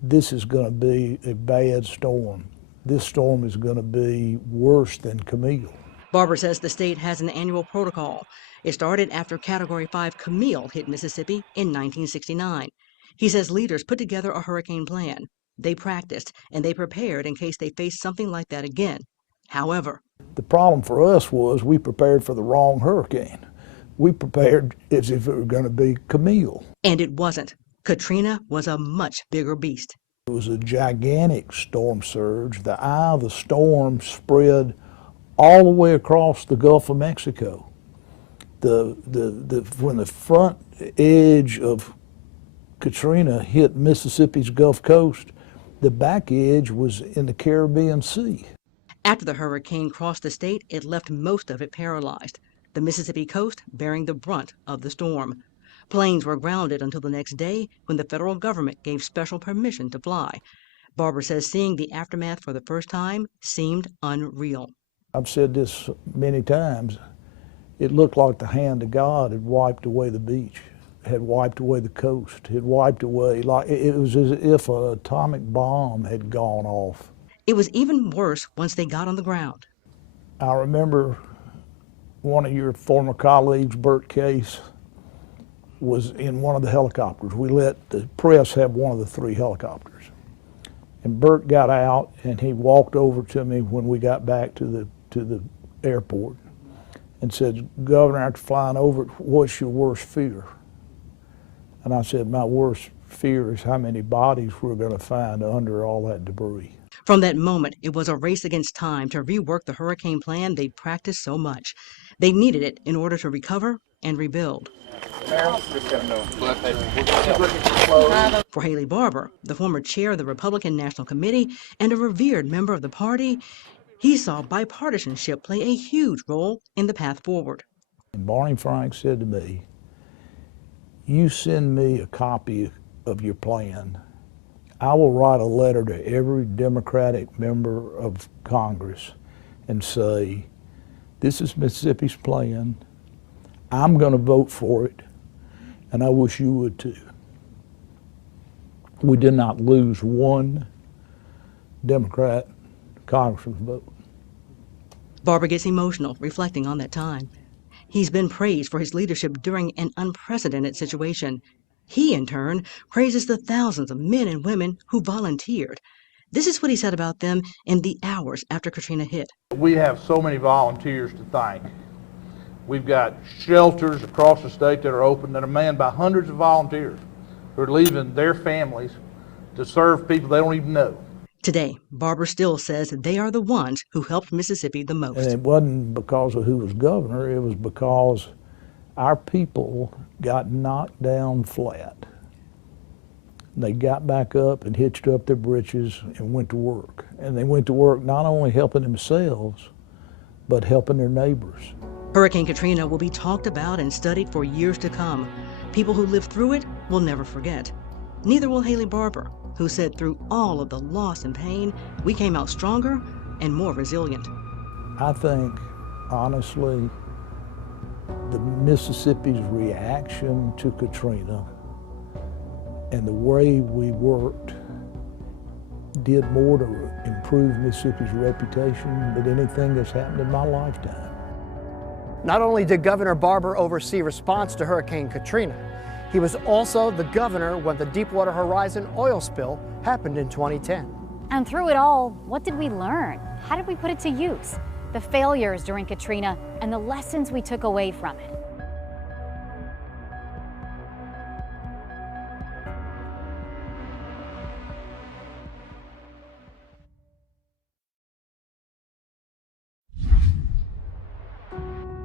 this is going to be a bad storm. This storm is going to be worse than Camille." Barbour says the state has an annual protocol. It started after Category 5 Camille hit Mississippi in 1969. He says leaders put together a hurricane plan. They practiced and they prepared in case they faced something like that again. However, the problem for us was we prepared for the wrong hurricane. We prepared as if it were going to be Camille. And it wasn't. Katrina was a much bigger beast. It was a gigantic storm surge. The eye of the storm spread all the way across the Gulf of Mexico. When the front edge of Katrina hit Mississippi's Gulf Coast, the back edge was in the Caribbean Sea. After the hurricane crossed the state, it left most of it paralyzed, the Mississippi coast bearing the brunt of the storm. Planes were grounded until the next day when the federal government gave special permission to fly. Barbour says seeing the aftermath for the first time seemed unreal. I've said this many times. It looked like the hand of God had wiped away the beach, had wiped away the coast, had wiped away, like it was as if an atomic bomb had gone off. It was even worse once they got on the ground. I remember one of your former colleagues, Bert Case, was in one of the helicopters. We let the press have one of the 3 helicopters. And Bert got out and he walked over to me when we got back to the airport and said, "Governor, after flying over it, what's your worst fear?" And I said, "My worst fear is how many bodies we're going to find under all that debris." From that moment, it was a race against time to rework the hurricane plan they'd practiced so much. They needed it in order to recover and rebuild. For Haley Barbour, the former chair of the Republican National Committee and a revered member of the party, he saw bipartisanship play a huge role in the path forward. And Barney Frank said to me, "You send me a copy of your plan. I will write a letter to every Democratic member of Congress and say, this is Mississippi's plan. I'm going to vote for it, and I wish you would too." We did not lose one Democrat congressman's vote. Barbour gets emotional reflecting on that time. He's been praised for his leadership during an unprecedented situation. He, in turn, praises the thousands of men and women who volunteered. This is what he said about them in the hours after Katrina hit. We have so many volunteers to thank. We've got shelters across the state that are open that are manned by hundreds of volunteers who are leaving their families to serve people they don't even know. Today, Barbour still says they are the ones who helped Mississippi the most. And it wasn't because of who was governor, it was because our people got knocked down flat. They got back up and hitched up their britches and went to work. And they went to work not only helping themselves, but helping their neighbors. Hurricane Katrina will be talked about and studied for years to come. People who lived through it will never forget. Neither will Haley Barbour, who said through all of the loss and pain, we came out stronger and more resilient. I think, honestly, the Mississippi's reaction to Katrina and the way we worked did more to improve Mississippi's reputation than anything that's happened in my lifetime. Not only did Governor Barbour oversee response to Hurricane Katrina, he was also the governor when the Deepwater Horizon oil spill happened in 2010. And through it all, what did we learn? How did we put it to use? The failures during Katrina and the lessons we took away from it.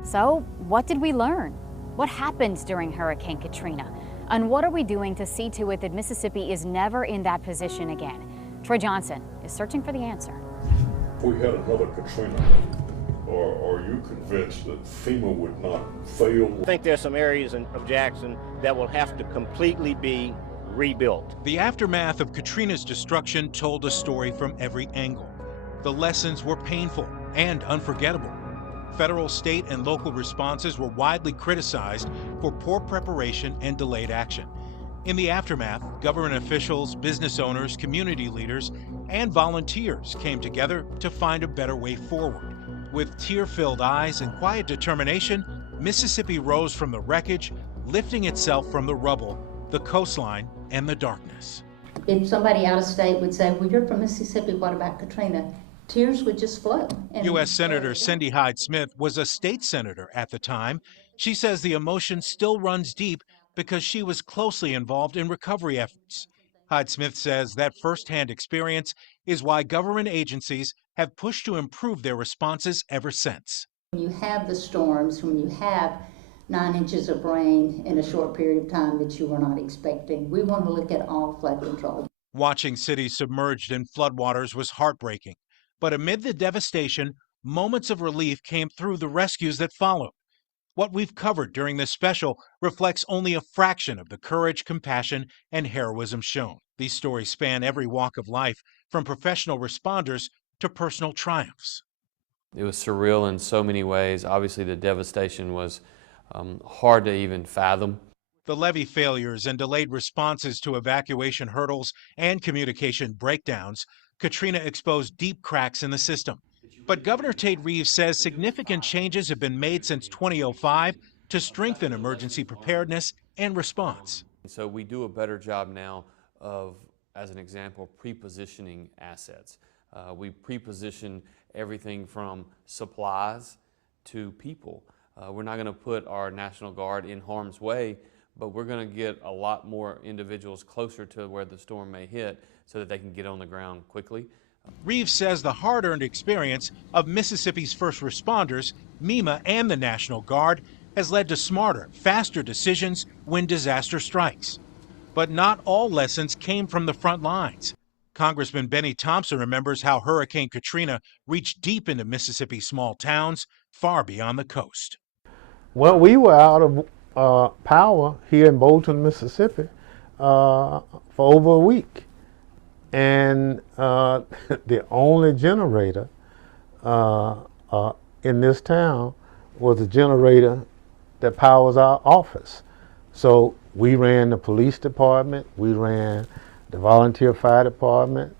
So, what did we learn? What happened during Hurricane Katrina? And what are we doing to see to it that Mississippi is never in that position again? Troy Johnson is searching for the answer. If we had another Katrina, are you convinced that FEMA would not fail? I think there's some areas of Jackson that will have to completely be rebuilt. The aftermath of Katrina's destruction told a story from every angle. The lessons were painful and unforgettable. Federal, state, and local responses were widely criticized for poor preparation and delayed action. In the aftermath, government officials, business owners, community leaders, and volunteers came together to find a better way forward. With tear-filled eyes and quiet determination, Mississippi rose from the wreckage, lifting itself from the rubble, the coastline, and the darkness. If somebody out of state would say, well, you're from Mississippi, what about Katrina? Tears would just flow. U.S. Senator Cindy Hyde-Smith was a state senator at the time. She says the emotion still runs deep because she was closely involved in recovery efforts. Hyde-Smith says that firsthand experience is why government agencies have pushed to improve their responses ever since. When you have the storms, when you have 9 inches of rain in a short period of time that you were not expecting, we want to look at all flood control. Watching cities submerged in floodwaters was heartbreaking. But amid the devastation, moments of relief came through the rescues that followed. What we've covered during this special reflects only a fraction of the courage, compassion, and heroism shown. These stories span every walk of life, from professional responders to personal triumphs. It was surreal in so many ways. Obviously, the devastation was hard to even fathom. The levee failures and delayed responses to evacuation hurdles and communication breakdowns, Katrina exposed deep cracks in the system. But Governor Tate Reeves says significant changes have been made since 2005 to strengthen emergency preparedness and response. So we do a better job now of, as an example, pre-positioning assets. We pre-position everything from supplies to people. We're not going to put our National Guard in harm's way, but we're going to get a lot more individuals closer to where the storm may hit so that they can get on the ground quickly. Reeves says the hard-earned experience of Mississippi's first responders, MEMA, and the National Guard has led to smarter, faster decisions when disaster strikes. But not all lessons came from the front lines. Congressman Benny Thompson remembers how Hurricane Katrina reached deep into Mississippi's small towns, far beyond the coast. Well, we were out of power here in Bolton, Mississippi for over a week. And the only generator in this town was a generator that powers our office. So we ran the police department, we ran the volunteer fire department.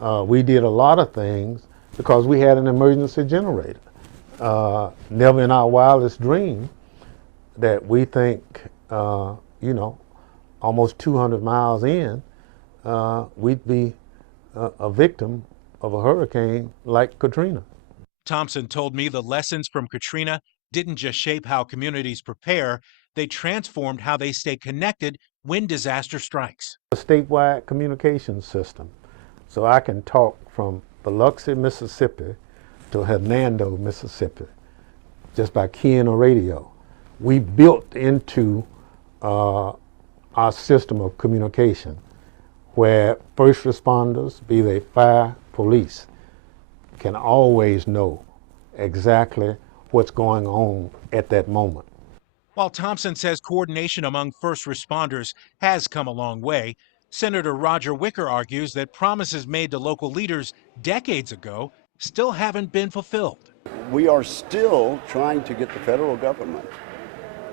We did a lot of things because we had an emergency generator. Never in our wildest dream that we think, you know, almost 200 miles in, we'd be a victim of a hurricane like Katrina. Thompson told me the lessons from Katrina didn't just shape how communities prepare, they transformed how they stay connected when disaster strikes. A statewide communication system. So I can talk from Biloxi, Mississippi to Hernando, Mississippi, just by keying a radio. We built into our system of communication where first responders, be they fire, police, can always know exactly what's going on at that moment. While Thompson says coordination among first responders has come a long way, Senator Roger Wicker argues that promises made to local leaders decades ago still haven't been fulfilled. We are still trying to get the federal government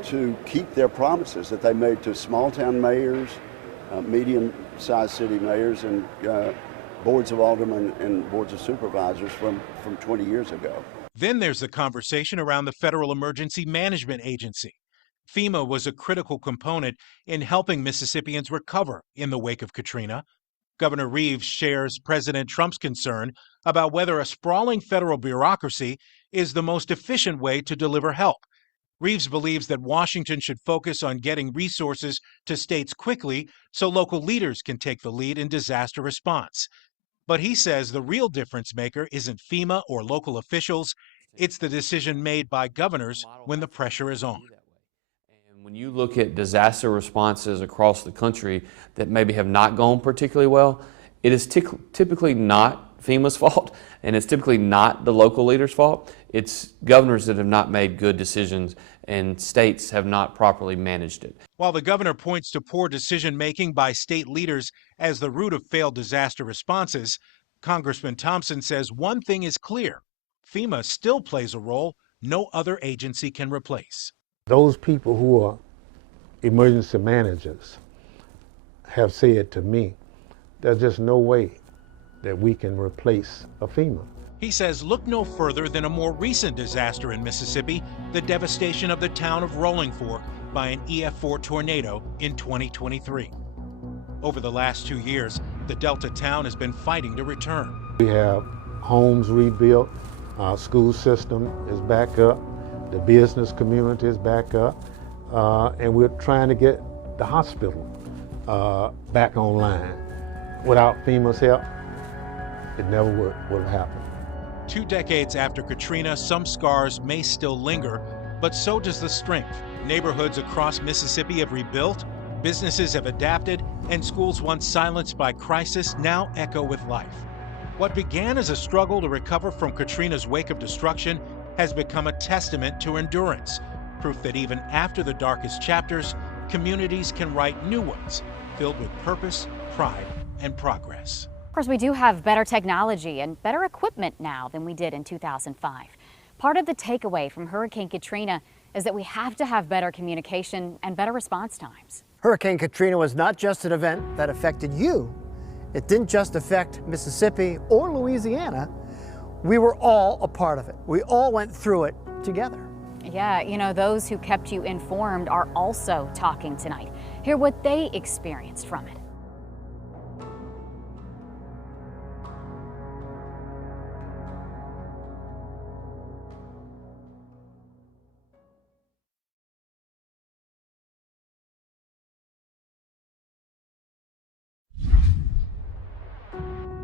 to keep their promises that they made to small town mayors, medium-sized city mayors, and boards of aldermen and boards of supervisors from 20 years ago. Then there's the conversation around the Federal Emergency Management Agency. FEMA was a critical component in helping Mississippians recover in the wake of Katrina. Governor Reeves shares President Trump's concern about whether a sprawling federal bureaucracy is the most efficient way to deliver help. Reeves believes that Washington should focus on getting resources to states quickly so local leaders can take the lead in disaster response. But he says the real difference maker isn't FEMA or local officials, it's the decision made by governors when the pressure is on. When you look at disaster responses across the country that maybe have not gone particularly well, it is typically not FEMA's fault, and it's typically not the local leaders' fault. It's governors that have not made good decisions, and states have not properly managed it. While the governor points to poor decision-making by state leaders as the root of failed disaster responses, Congressman Thompson says one thing is clear: FEMA still plays a role no other agency can replace. Those people who are emergency managers have said to me, there's just no way that we can replace a FEMA. He says look no further than a more recent disaster in Mississippi, the devastation of the town of Rolling Fork by an EF4 tornado in 2023. Over the last 2 years, the Delta town has been fighting to return. We have homes rebuilt, our school system is back up, the business community is back up, and we're trying to get the hospital back online. Without FEMA's help, it never would have happened. 2 decades after Katrina, some scars may still linger, but so does the strength. Neighborhoods across Mississippi have rebuilt, businesses have adapted, and schools once silenced by crisis now echo with life. What began as a struggle to recover from Katrina's wake of destruction has become a testament to endurance, proof that even after the darkest chapters, communities can write new ones, filled with purpose, pride, and progress. Of course, we do have better technology and better equipment now than we did in 2005. Part of the takeaway from Hurricane Katrina is that we have to have better communication and better response times. Hurricane Katrina was not just an event that affected you. It didn't just affect Mississippi or Louisiana. We were all a part of it. We all went through it together. Yeah, you know, those who kept you informed are also talking tonight. Hear what they experienced from it.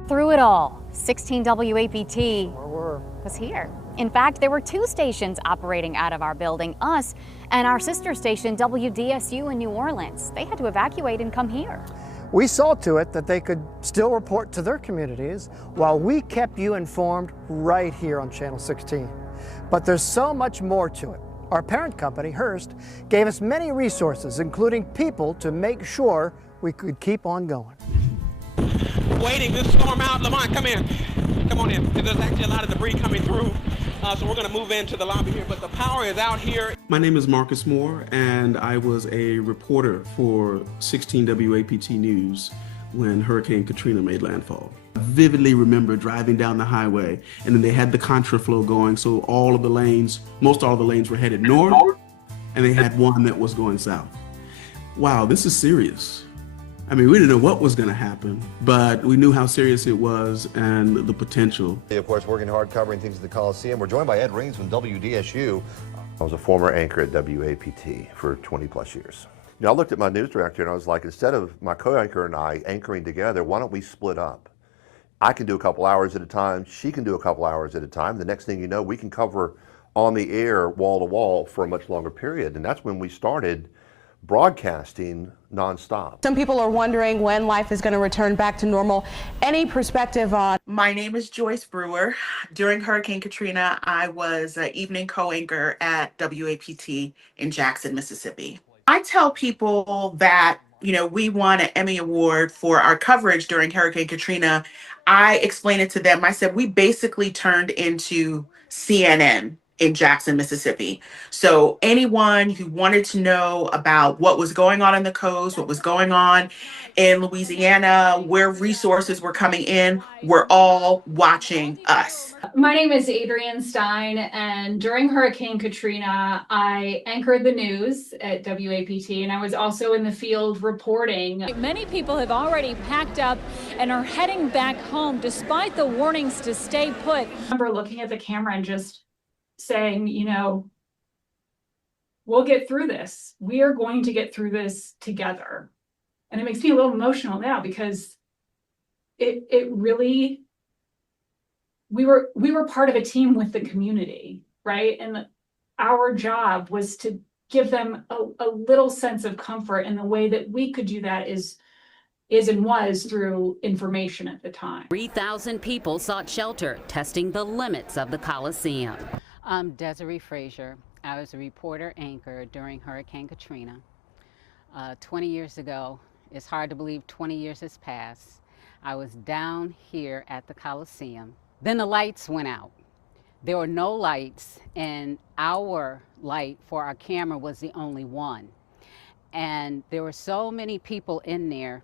Through it all, 16 WAPT was here. In fact, there were 2 stations operating out of our building, us and our sister station, WDSU in New Orleans. They had to evacuate and come here. We saw to it that they could still report to their communities while we kept you informed right here on Channel 16. But there's so much more to it. Our parent company, Hearst, gave us many resources, including people to make sure we could keep on going. Waiting this storm out. Lamont, come in. Come on in. There's actually a lot of debris coming through, so we're going to move into the lobby here, but the power is out here. My name is Marcus Moore, and I was a reporter for 16 WAPT News when Hurricane Katrina made landfall. I vividly remember driving down the highway, and then they had the contraflow going, so all of the lanes, most all of the lanes were headed north, and they had one that was going south. Wow, this is serious. I mean, we didn't know what was going to happen, but we knew how serious it was and the potential. Of course, working hard covering things at the Coliseum. We're joined by Ed Reams from WDSU. I was a former anchor at WAPT for 20 plus years. You know, I looked at my news director and I was like, instead of my co-anchor and I anchoring together, why don't we split up? I can do a couple hours at a time. She can do a couple hours at a time. The next thing you know, we can cover on the air, wall to wall for a much longer period. And that's when we started broadcasting nonstop. Some people are wondering when life is going to return back to normal. Any perspective on? My name is Joyce Brewer. During Hurricane Katrina, I was an evening co-anchor at WAPT in Jackson, Mississippi. I tell people that, you know, we won an Emmy Award for our coverage during Hurricane Katrina. I explained it to them. I said, we basically turned into CNN in Jackson, Mississippi. So anyone who wanted to know about what was going on in the coast, what was going on in Louisiana, where resources were coming in, were all watching us. My name is Adrienne Stein, and during Hurricane Katrina, I anchored the news at WAPT, and I was also in the field reporting. Many people have already packed up and are heading back home despite the warnings to stay put. I remember looking at the camera and just saying, you know, we'll get through this. We are going to get through this together. And it makes me a little emotional now because it really, we were part of a team with the community, right? And our job was to give them a little sense of comfort, and the way that we could do that is and was through information at the time. 3,000 people sought shelter, testing the limits of the Coliseum. I'm Desiree Frazier. I was a reporter anchor during Hurricane Katrina. 20 years ago, it's hard to believe 20 years has passed. I was down here at the Coliseum. Then the lights went out. There were no lights, and our light for our camera was the only one. And there were so many people in there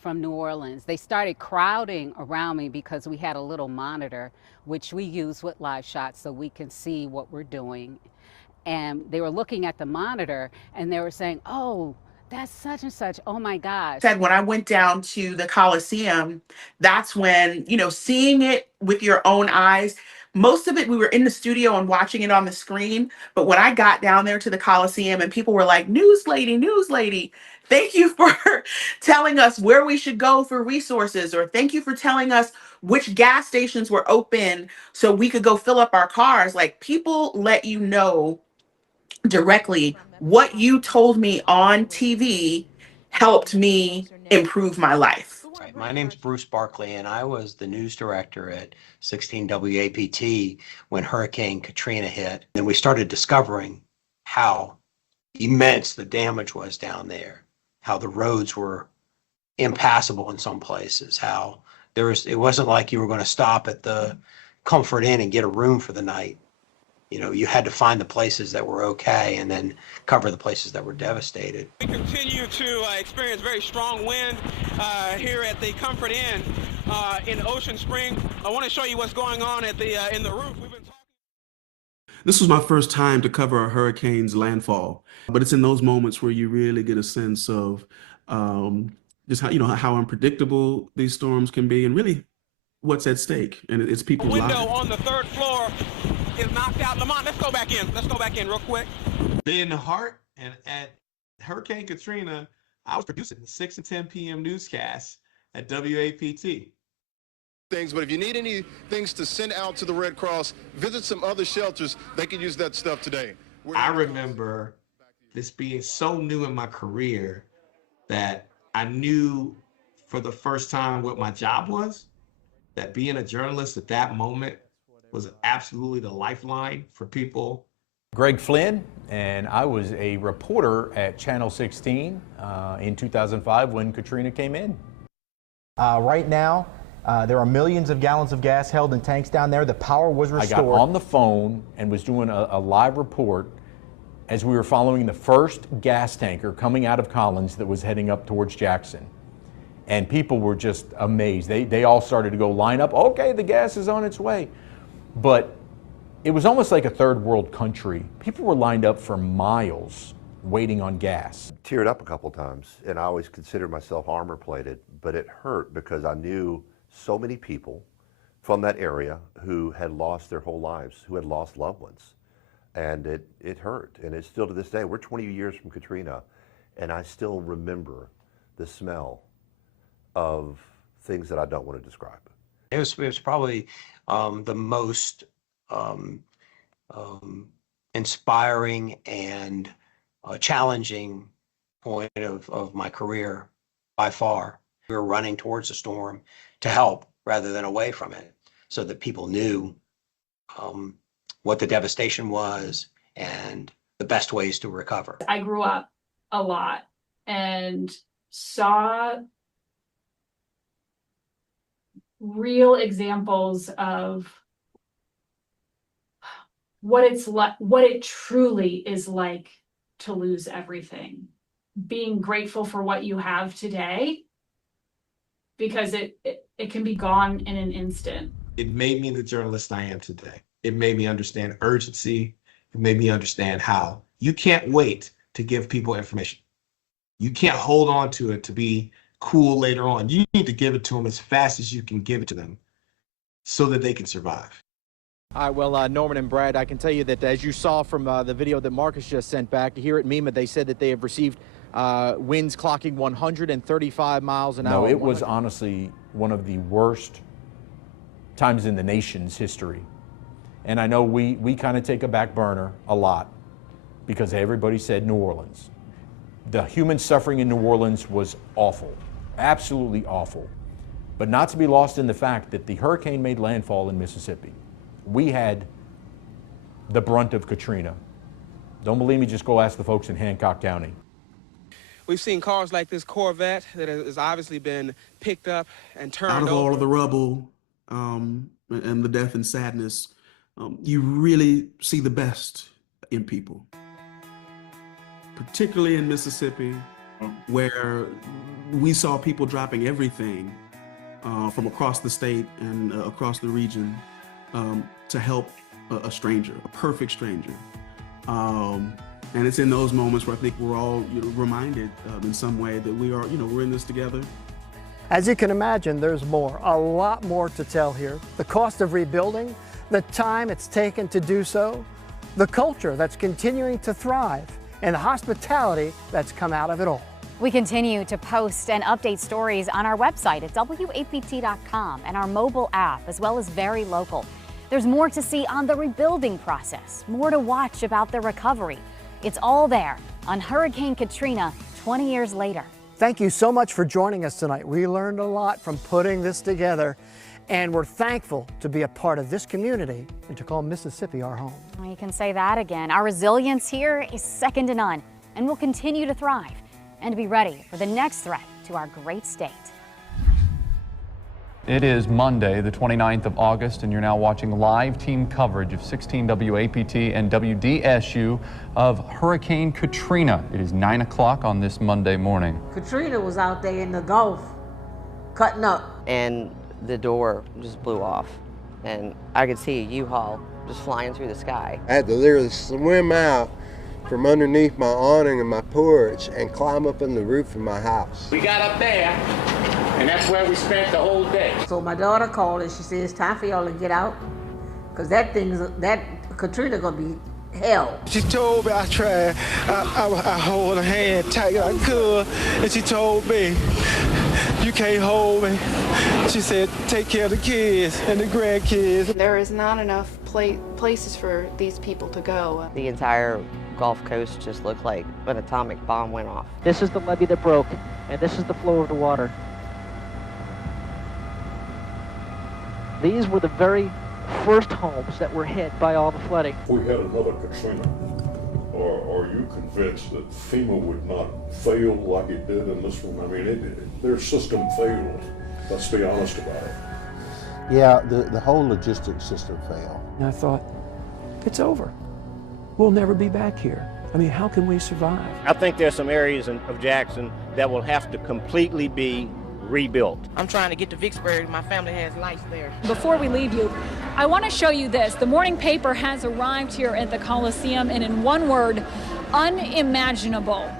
from New Orleans. They started crowding around me because we had a little monitor, which we use with live shots so we can see what we're doing. And they were looking at the monitor and they were saying, oh, that's such and such, oh my gosh. Said when I went down to the Coliseum, that's when, you know, seeing it with your own eyes, most of it, we were in the studio and watching it on the screen. But when I got down there to the Coliseum and people were like, news lady, thank you for telling us where we should go for resources, or thank you for telling us which gas stations were open so we could go fill up our cars. Like, people let you know directly what you told me on TV helped me improve my life. My name's Bruce Barkley, and I was the news director at 16 WAPT when Hurricane Katrina hit. And we started discovering how immense the damage was down there, how the roads were impassable in some places, how it wasn't like you were going to stop at the Comfort Inn and get a room for the night. You know, you had to find the places that were okay and then cover the places that were devastated. We continue to experience very strong wind here at the Comfort Inn in Ocean Spring. I want to show you what's going on at the in the roof. This was my first time to cover a hurricane's landfall, but it's in those moments where you really get a sense of just how unpredictable these storms can be, and really what's at stake. And it's people's lives. Window on the third floor is knocked out. Lamont, let's go back in real quick. In the heart and at Hurricane Katrina, I was producing the 6 and 10 p.m. newscasts at WAPT. But if you need any things to send out to the Red Cross, visit some other shelters. They can use that stuff today. I remember this being so new in my career that I knew for the first time what my job was, that being a journalist at that moment was absolutely the lifeline for people. Greg Flynn, and I was a reporter at Channel 16 in 2005 when Katrina came in. Right now, there are millions of gallons of gas held in tanks down there. The power was restored. I got on the phone and was doing a live report as we were following the first gas tanker coming out of Collins that was heading up towards Jackson. And people were just amazed. They all started to go line up. Okay, the gas is on its way. But it was almost like a third world country. People were lined up for miles waiting on gas. Teared up a couple times, and I always considered myself armor plated, but it hurt because I knew so many people from that area who had lost their whole lives, who had lost loved ones. And it hurt, and it's still to this day. We're 20 years from Katrina, and I still remember the smell of things that I don't want to describe. It was probably the most inspiring and challenging point of my career by far. We were running towards the storm to help rather than away from it, so that people knew what the devastation was and the best ways to recover. I grew up a lot and saw real examples of what it truly is like to lose everything. Being grateful for what you have today, because it can be gone in an instant. It made me the journalist I am today. It made me understand urgency. It made me understand how you can't wait to give people information. You can't hold on to it to be cool later on. You need to give it to them as fast as you can give it to them so that they can survive. All right, well, Norman and Brad, I can tell you that as you saw from the video that Marcus just sent back, here at MEMA, they said that they have received winds clocking 135 miles an hour. No, it was honestly one of the worst times in the nation's history. And I know we kind of take a back burner a lot because everybody said New Orleans. The human suffering in New Orleans was awful, absolutely awful. But not to be lost in the fact that the hurricane made landfall in Mississippi. We had the brunt of Katrina. Don't believe me, just go ask the folks in Hancock County. We've seen cars like this Corvette that has obviously been picked up and turned out of over. all of the rubble and the death and sadness, you really see the best in people, particularly in Mississippi, where we saw people dropping everything from across the state and across the region to help a stranger, a perfect stranger. And it's in those moments where I think we're all reminded in some way that we are, we're in this together. As you can imagine, there's more, a lot more to tell here. The cost of rebuilding, the time it's taken to do so, the culture that's continuing to thrive, and the hospitality that's come out of it all. We continue to post and update stories on our website at WAPT.com and our mobile app, as well as Very Local. There's more to see on the rebuilding process, more to watch about the recovery. It's all there on Hurricane Katrina 20 years later. Thank you so much for joining us tonight. We learned a lot from putting this together, and we're thankful to be a part of this community and to call Mississippi our home. Well, you can say that again. Our resilience here is second to none, and we'll continue to thrive and to be ready for the next threat to our great state. It is Monday, the 29th of August, and you're now watching live team coverage of 16 WAPT and WDSU of Hurricane Katrina. It is 9 o'clock on this Monday morning. Katrina was out there in the Gulf, cutting up. And the door just blew off, and I could see a U-Haul just flying through the sky. I had to literally swim out from underneath my awning and my porch and climb up on the roof of my house. We got up there, and that's where we spent the whole day. So my daughter called and she said, it's time for y'all to get out, because that Katrina gonna be hell. She told me I tried, I hold her hand tight as I could, and she told me, you can't hold me. She said, take care of the kids and the grandkids. There is not enough places for these people to go. The entire Gulf Coast just looked like an atomic bomb went off. This is the levee that broke, and this is the flow of the water. These were the very first homes that were hit by all the flooding. If we had another Katrina, are you convinced that FEMA would not fail like it did in this one? I mean, their system failed. Let's be honest about it. Yeah, the whole logistics system failed. And I thought, it's over. We'll never be back here. I mean, how can we survive? I think there's some areas of Jackson that will have to completely be rebuilt. I'm trying to get to Vicksburg. My family has life there. Before we leave you, I want to show you this. The morning paper has arrived here at the Coliseum, and in one word, unimaginable.